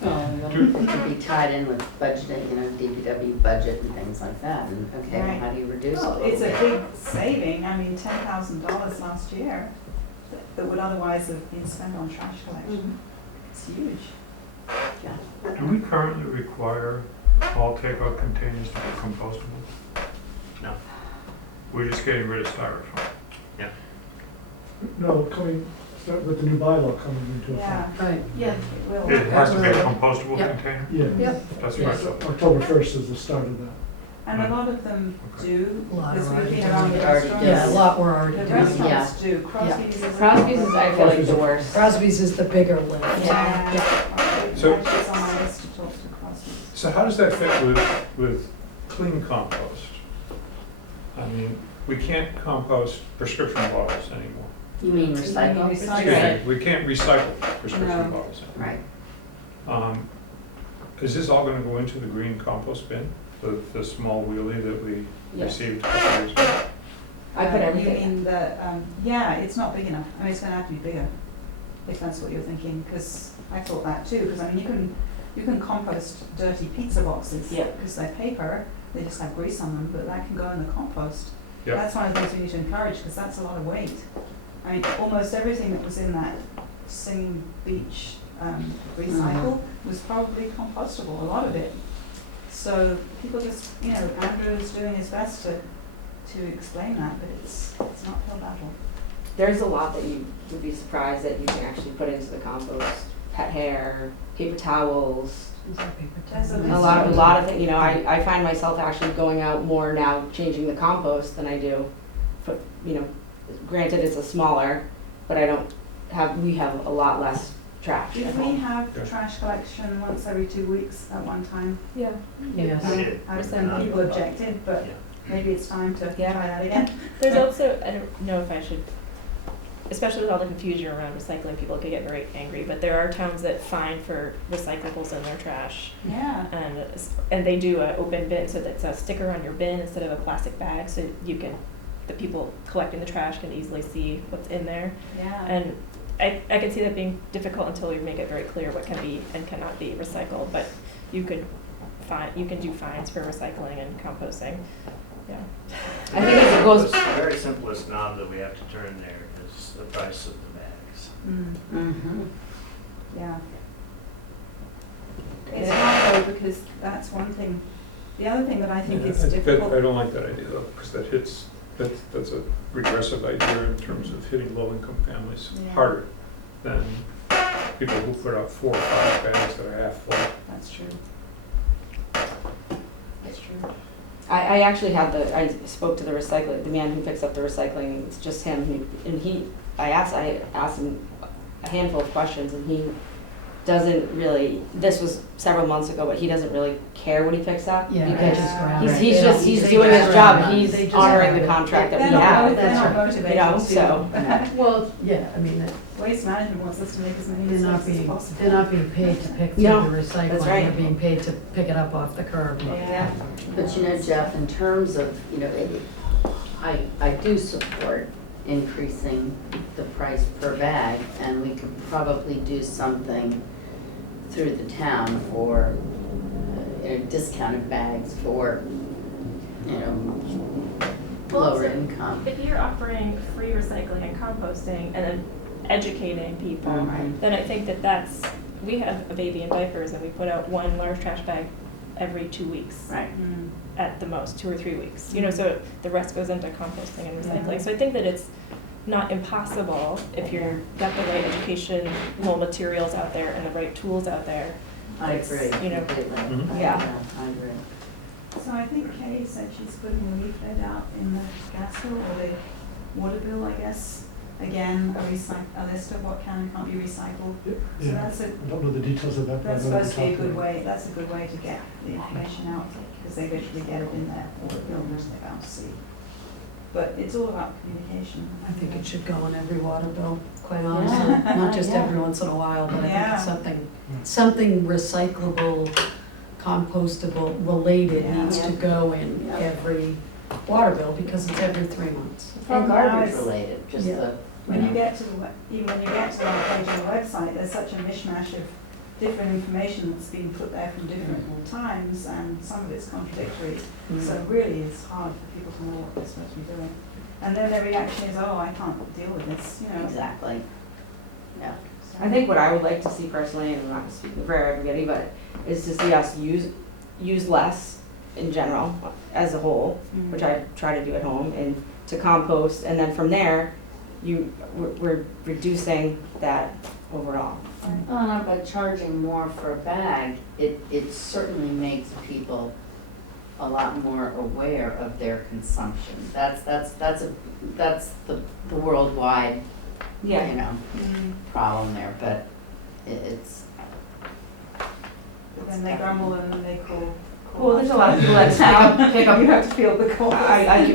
Well, it could be tied in with budgeting, you know, DPW budget and things like that, and okay, well, how do you reduce it a Well, little it's a bit? big saving, I mean, $10,000 last year that would otherwise have been spent on trash collection. It's huge. Do we currently require all takeout containers to be compostable? No. We're just getting rid of styrofoam. No, start with the new bylaw coming into Yeah, effect. Right. yeah, it will. It has to be a compostable Yep. container? Yeah. Yep. That's Yeah, right. so October 1st is the start of that. And a lot of them Okay. do, A lot because are we've already been doing around it. the Already restaurants. Yeah, a lot we're already The doing. restaurants do, Crosby's is. Crosby's is, I feel like the worst. Crosby's is the bigger lift. Yeah. So- Actually, it's on my list to talk to Crosby's. So how does that fit with clean compost? I mean, we can't compost prescription bottles anymore. You mean recycle? Excuse me, we can't recycle prescription No. bottles anymore. Right. Is this all gonna go into the green compost bin, the small wheelie that we Yes. received a couple years ago? I put You everything, mean the, yeah, it's not big enough, I mean, it's gonna have to be bigger, if that's what you're thinking, because I thought that too, because I mean, you can compost dirty pizza boxes. Yeah. Because they're paper, they just have grease on them, but that can go in the compost. Yeah. That's one of the things we need to encourage, because that's a lot of weight. I mean, almost everything that was in that Singing Beach recycle was probably compostable, a lot of it. So people just, you know, Andrew's doing his best to explain that, but it's not pill battle. there's a lot that you would be surprised that you can actually put into the compost. Pet hair, paper towels, There's a lot of things, you know, I find myself actually going out more now changing the compost than I do, you know, granted it's a smaller, but we have a lot less trash Did at we home. have Yeah. trash collection once every 2 weeks at one time? Yeah. Yes. We did. And people objected, but Yeah. maybe it's time to Yeah. try that again. There's also, I don't know if I should, especially with all the confusion around recycling, people could get very angry, but there are towns that fine for recyclables in their trash. Yeah. And they do an open bin, so that's a sticker on your bin instead of a plastic bag, so the people collecting the trash can easily see what's in there. Yeah. And I can see that being difficult until we make it very clear what can be and cannot be recycled, but you can do fines for recycling and composting, yeah. I think as it goes, The very simplest knob that we have to turn there is the price of the bags. Mm-hmm. Yeah. It's hard though, because that's one thing. The other thing that I think is I difficult. don't like that idea though, because that's a regressive idea in terms of hitting low-income families Yeah. harder than people who put out 4 or 5 bags that are half full. That's true. That's true. I actually had I spoke to the man who picks up the recycling, it's just him, I asked him a handful of questions, and he doesn't really, this was several months ago, but he doesn't really care what he picks up. Yeah, because just grab he's, it. he's They just, don't- he's they doing just his grab job, it. he's They just honoring grab the it. contract that They're we not have. they're not That's motivated You know, to. so- Well, yeah, I mean, Waste management wants us to make as many they're not mistakes as being, possible. they're not being paid to pick through the No, recycling. that's right. They're being paid to pick it up off the curb. Yeah. But you know, Jeff, in terms of, you know, I do support increasing the price per bag, and we could probably do something through the town for discounted bags for, you know, Well, lower so income. If you're offering free recycling and composting and then educating people, Right. then I think we have a baby in diapers and we put out one large trash bag every 2 weeks. Right. Mm. At the most, 2 or 3 weeks. You know, so the rest goes into composting and recycling. Yeah. So I think that it's not impossible if you're got the right educational materials out there and the right tools out there. I It's, agree, you know, completely. Mhm. Yeah. I agree. So I think Kay said she's putting a leaflet out in the gas bill or the water bill, I guess. Again, a list of what can and can't be recycled. So Yeah, that's I don't know the details of that, but I that's know what supposed to be a you're good talking way, that's a good way to get the information out, because they literally get it in their water bill, which they're bound to see. But it's all about communication. I think it should go on every water bill, quite honestly, not just Yeah. every once in a while, but I think Yeah. it's something recyclable, compostable, related Yeah. needs to go in Yeah. every water bill, because it's every 3 months. And Now garbage is- related, just Yeah. the, When you get to the, even when you get to the page on the website, there's such a mishmash of different information that's been put there from different times, and some of it's contradictory. So it really is hard for people to know what they're supposed to be doing. And then their reaction is, oh, I can't deal with this, you know. exactly. Yeah. So- I think what I would like to see personally, and I'm not speaking for everybody, but is to see us use less in general as a whole, Mm. which I try to do at home, and to compost, and then from there, we're reducing that overall. Well, by charging more for a bag, it certainly makes people a lot more aware of their consumption. That's the worldwide, you know, Mm. problem there, but it's. But then they grumble and then they call. Well, there's a lot of people that pick up. You have to feel the call. I've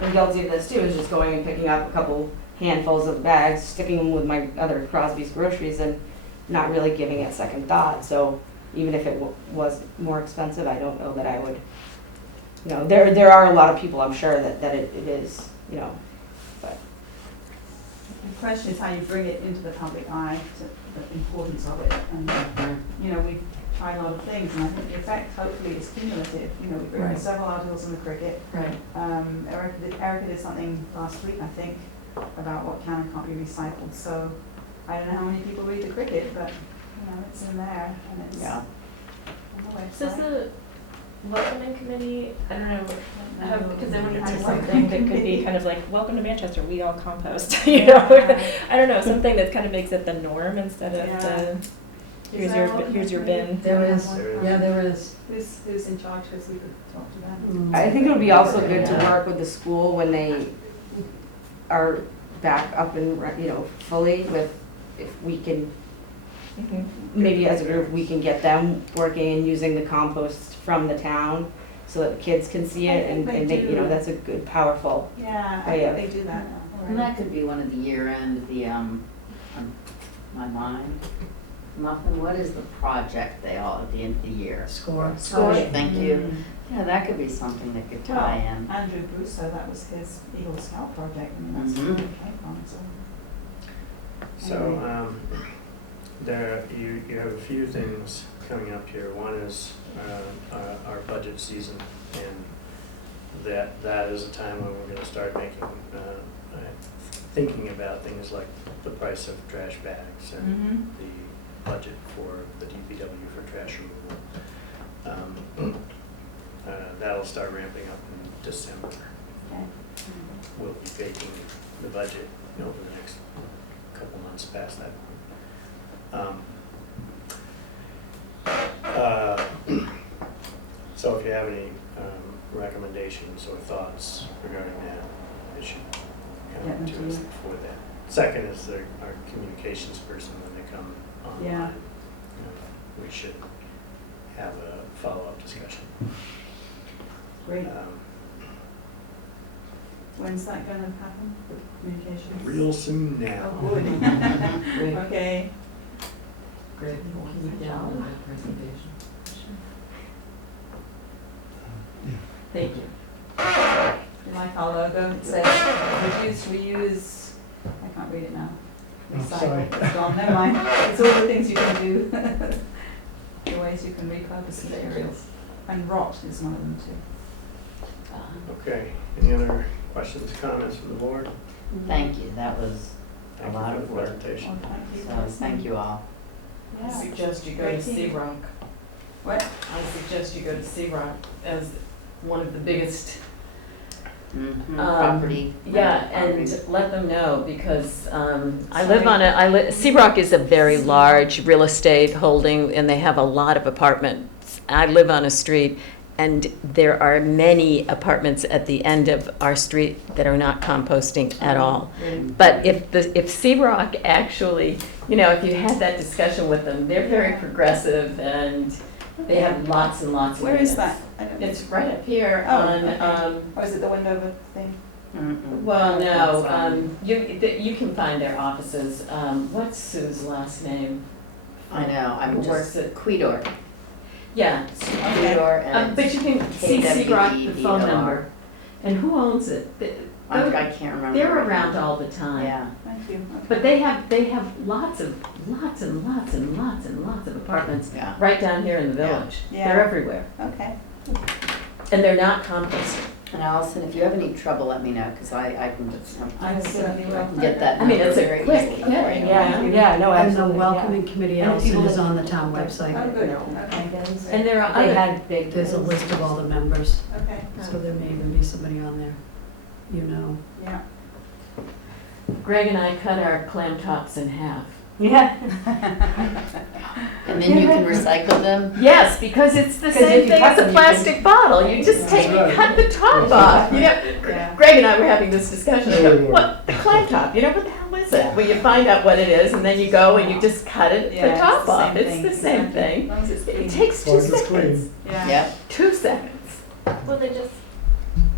been guilty of this too, is just going and picking up a couple handfuls of bags, sticking them with my other Crosby's groceries and not really giving it second thought. So even if it was more expensive, I don't know that I would, you know, there are a lot of people, I'm sure, that it is, you know, but. The question is how you bring it into the public eye, to the importance of it. And, you know, we've tried a lot of things, and I think the effect hopefully is cumulative. You know, we've written Right. several articles on the cricket. Right. Erica did something last week, I think, about what can and can't be recycled. So I don't know how many people read the cricket, but, you know, it's in there, and it's Yeah. on the website. So does the welcoming committee, I don't know, because then we I have know. something that could be kind of like, welcome to Manchester, we all compost, you know? I don't know, something that kind of makes it the norm instead of the, here's your bin. There is, There is. yeah, there is. Who's in charge, because we could talk to them. I think it would be also good to work with the school when they are back up and, you know, fully with, if we can, Mhm. maybe as a group, we can get them working and using the compost from the town so that the kids can see it and they, you know, that's a good, powerful. Yeah, I Oh, yeah. think they do that And already. that could be one of the year end, my mind. Muffin, what is the project they all, at the end of the year? Score. Score, thank you. Mm. Yeah, that could be something that could tie in. Andrew Brusso, that was his Eagle Scout project, I mean, that's where Mhm. it came from, so. So, you have a few things coming up here. One is our budget season, and that is a time when we're gonna start making, thinking about things like the price of trash bags and the budget for the DPW for trash removal. That'll start ramping up in December. Okay. We'll be baking the budget over the next couple months past that point. So if you have any recommendations or thoughts regarding that, it should Get come them to to us you. before that. Second is our communications person when they come online. Yeah. We should have a follow-up discussion. Great. Um, When's that gonna happen, the communications? Real soon now. Oh, good. Okay. Great, keep it down in that presentation. Thank you. You like our logo? It says reduce, reuse, I can't read it now. Oh, sorry. Recycle, it's gone, never mind. It's all the things you can do. The ways you can repurpose materials. And rot is one of them too. Okay, any other questions, comments from the board? Thank you, that was a Thank you lot for of the work. presentation. Well, thank you. So thank you all. I Yeah. suggest you go Great to team. Sea-Rock. What? I suggest you go to Sea-Rock as one of the biggest. Property. Yeah, properties. and let them know, because I live on Sea-Rock is a very large real estate holding, and they have a lot of apartments. I live on a street, and there are many apartments at the end of our street that are not composting at all. But if Sea Rock actually, if you had that discussion with them, they're very progressive and they have lots and lots of Where units. is that? I don't know. It's right up here Oh, on, okay. Or is it the Wendover thing? well, no, That's, you can find their offices. What's Sue's last name? I know, I'm Works just, at- Quidor. Yeah, Quidor and but you can see Sea Rock, the phone number. And who owns it? I can't remember. They're around all the time. Yeah. Thank you. Okay. But they have lots and lots and lots and lots of apartments Yeah. right down here in the village. Yeah. They're everywhere. Okay. And they're not composting. And Allison, if you have any trouble, let me know, because I can just, I certainly will. get that I mean, number it's a very quick easily hit, for you. Yeah, no, And the absolutely, welcoming committee, And Allison, people is that- on the town Oh, website. good. Okay. And there are They other, had big. There's a list of all the members, Okay. so there may even be somebody on there, Yeah. Greg and I cut our clam tops in half. Yeah. And then you can recycle them? Yes, because it's the 'Cause same if you thing cut as a them, you can- plastic bottle. You just That's you right. cut the top That's off. Yeah. Greg and I were having this discussion. I go, Yeah. what, a clam top, what the hell is it? Well, you find out what it is, and then you go and you just cut it, Yeah, the it's top the off. same It's thing, the same exactly. thing. As long as it's It clean. takes As 2 long as it's seconds. clean. Yeah. Yep. 2 seconds. Well, they just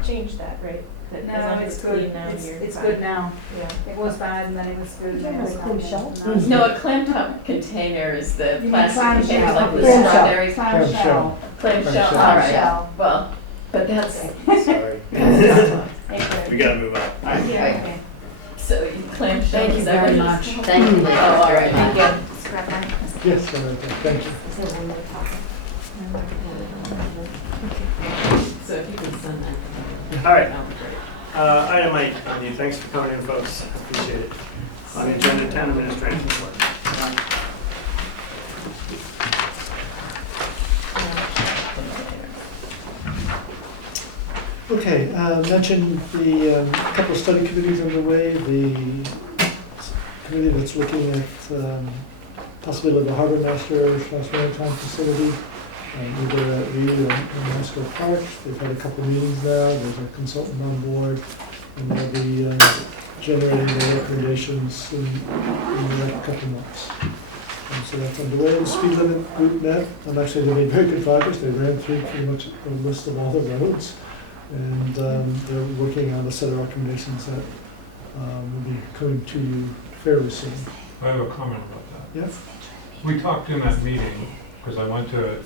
changed that, right? That as No, long as it's clean good. now, It's, you're it's fine. good now. Yeah. It was bad and then it was good. You and don't then have it's a clean not shell? good. No. No, a clam top container is the You mean plastic clam container shell. like the Clam shell. strawberry Clam shell. clam shell. shell. All right. Shell. Well, but that's, Sorry. Thank We you. gotta move on. Okay. so clam shell. Thank you is that very what it much. is? Thank you, Oh, all right. Thank you. Scrap mine. Yes, thank you. So if you can send that. All right. Oh, great. Item 8 on you. Thanks for coming in, folks. Appreciate it. On the agenda, town administration report. Okay, mentioned the couple of study committees underway, the committee that's looking at possibility of a harbor master / maritime facility, either at Reed or in Masco Park. They've had a couple of meetings now, there's a consultant on board, and they'll be generating their recommendations in the next couple of months. So that's underway. The speed limit group met, and actually they made very good progress. They ran through pretty much a list of all the roads. And they're working on a set of recommendations that will be coming to you fairly soon. I have a comment about that. Yeah? We talked in that meeting, because I went to it,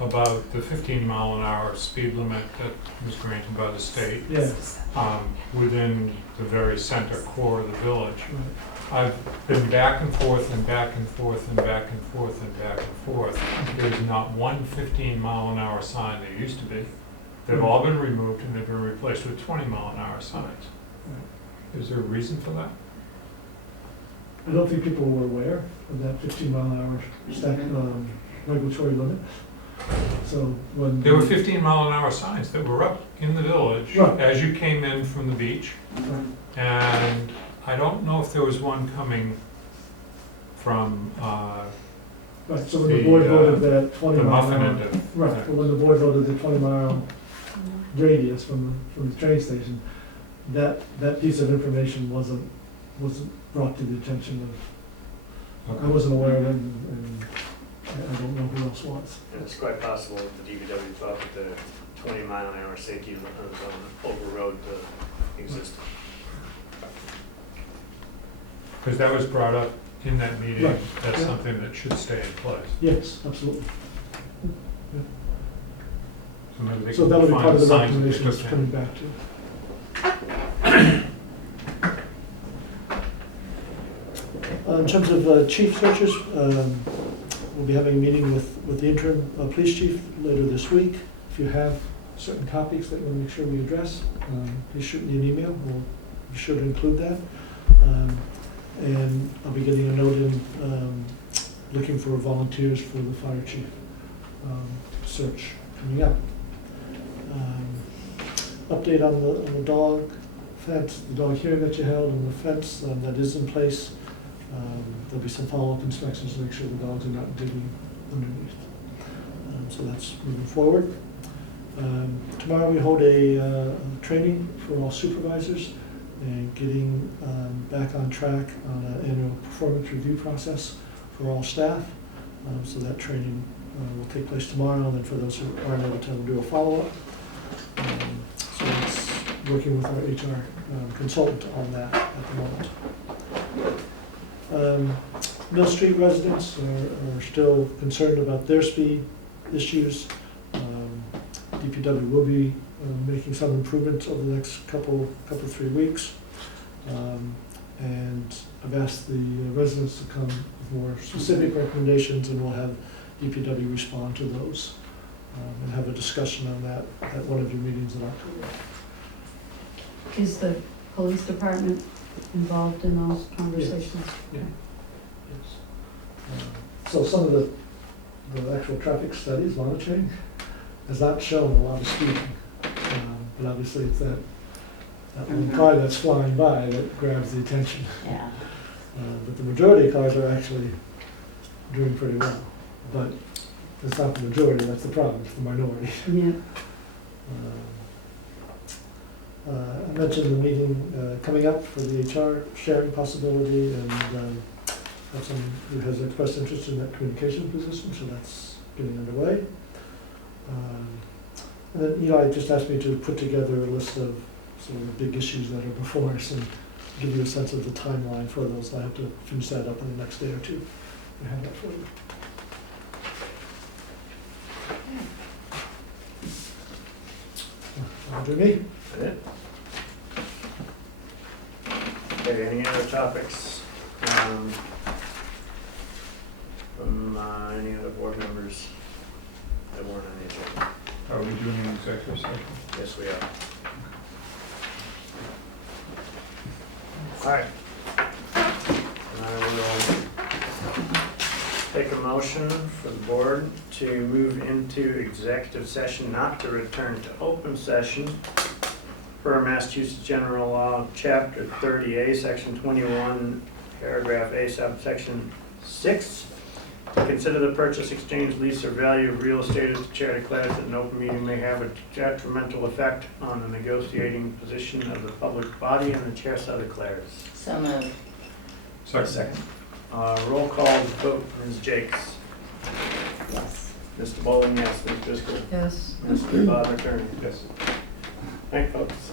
about the 15-mile-an-hour speed limit that was granted by the state Yeah. within the very center core of the village. Right. I've been back and forth and back and forth and back and forth and back and forth. There's not one 15-mile-an-hour sign there used to be. They've all been removed and they've been replaced with 20-mile-an-hour signs. Is there a reason for that? I don't think people were aware of that 15-mile-an-hour regulatory limit. So when There were 15-mile-an-hour signs that were up in the village Right. as you came in from the beach. And I don't know if there was one coming from right, so when the board voted that the 20 mile muffin an end hour, of. right, but when the board voted the 20-mile radius from the train station, that piece of information wasn't brought to the attention of, I wasn't aware of it, and I don't know who else was. And it's quite possible that the DPW thought that the 20-mile-an-hour safety zone overrode the existing. Because that was brought up in that meeting, Right. that's Yeah. something that should stay in place. Yes, absolutely. So maybe they So can that would be part find of the signs that they recommendations took coming down. back to. In terms of chief searches, we'll be having a meeting with the interim police chief later this week. If you have certain topics that you want to make sure we address, please shoot me an email. We'll be sure to include that. And I'll be getting a note in looking for volunteers for the fire chief search coming up. Update on the dog fence, the dog hearing that you held, and the fence that is in place. There'll be some follow-up inspections to make sure the dogs are not digging underneath. So that's moving forward. Tomorrow we hold a training for all supervisors and getting back on track on an annual performance review process for all staff. So that training will take place tomorrow, and then for those who aren't able to, we'll do a follow-up. So it's working with our HR consultant on that at the moment. Mill Street residents are still concerned about their speed issues. DPW will be making some improvements over the next couple 3 weeks. And I've asked the residents to come with more specific recommendations, and we'll have DPW respond to those and have a discussion on that at one of your meetings in October. Is the police department involved in those conversations? Yeah. Yes. So some of the actual traffic studies, monitoring, has not shown a lot of speeding. But obviously it's that one car that's flying by that grabs the attention. Yeah. But the majority of cars are actually doing pretty well. But it's not the majority, that's the problem, it's the minority. Yeah. I mentioned the meeting coming up for the HR sharing possibility, and have someone who has expressed interest in that communication position, so that's getting underway. And then Eli just asked me to put together a list of sort of the big issues that are before us and give you a sense of the timeline for those. I have to finish that up in the next day or two. I have that for you. That'll do me. That's it. Okay, any other topics from any other board members that weren't on the agenda? Are we doing an executive session? Yes, we are. All right. I will take a motion for the board to move into executive session, not to return to open session per Massachusetts General Law, Chapter 30A, Section 21, Paragraph A, subsection 6. To consider the purchase, exchange, lease, or value of real estate as the chair declares that an open meeting may have a detrimental effect on the negotiating position of the public body, and the chair so declares. So moved. Second. Roll call vote, Ms. Jakes. Yes. Mr. Bowling, yes. Ms. Driscoll. Yes. Mr. Bob McCurney. Yes. Thank you, folks.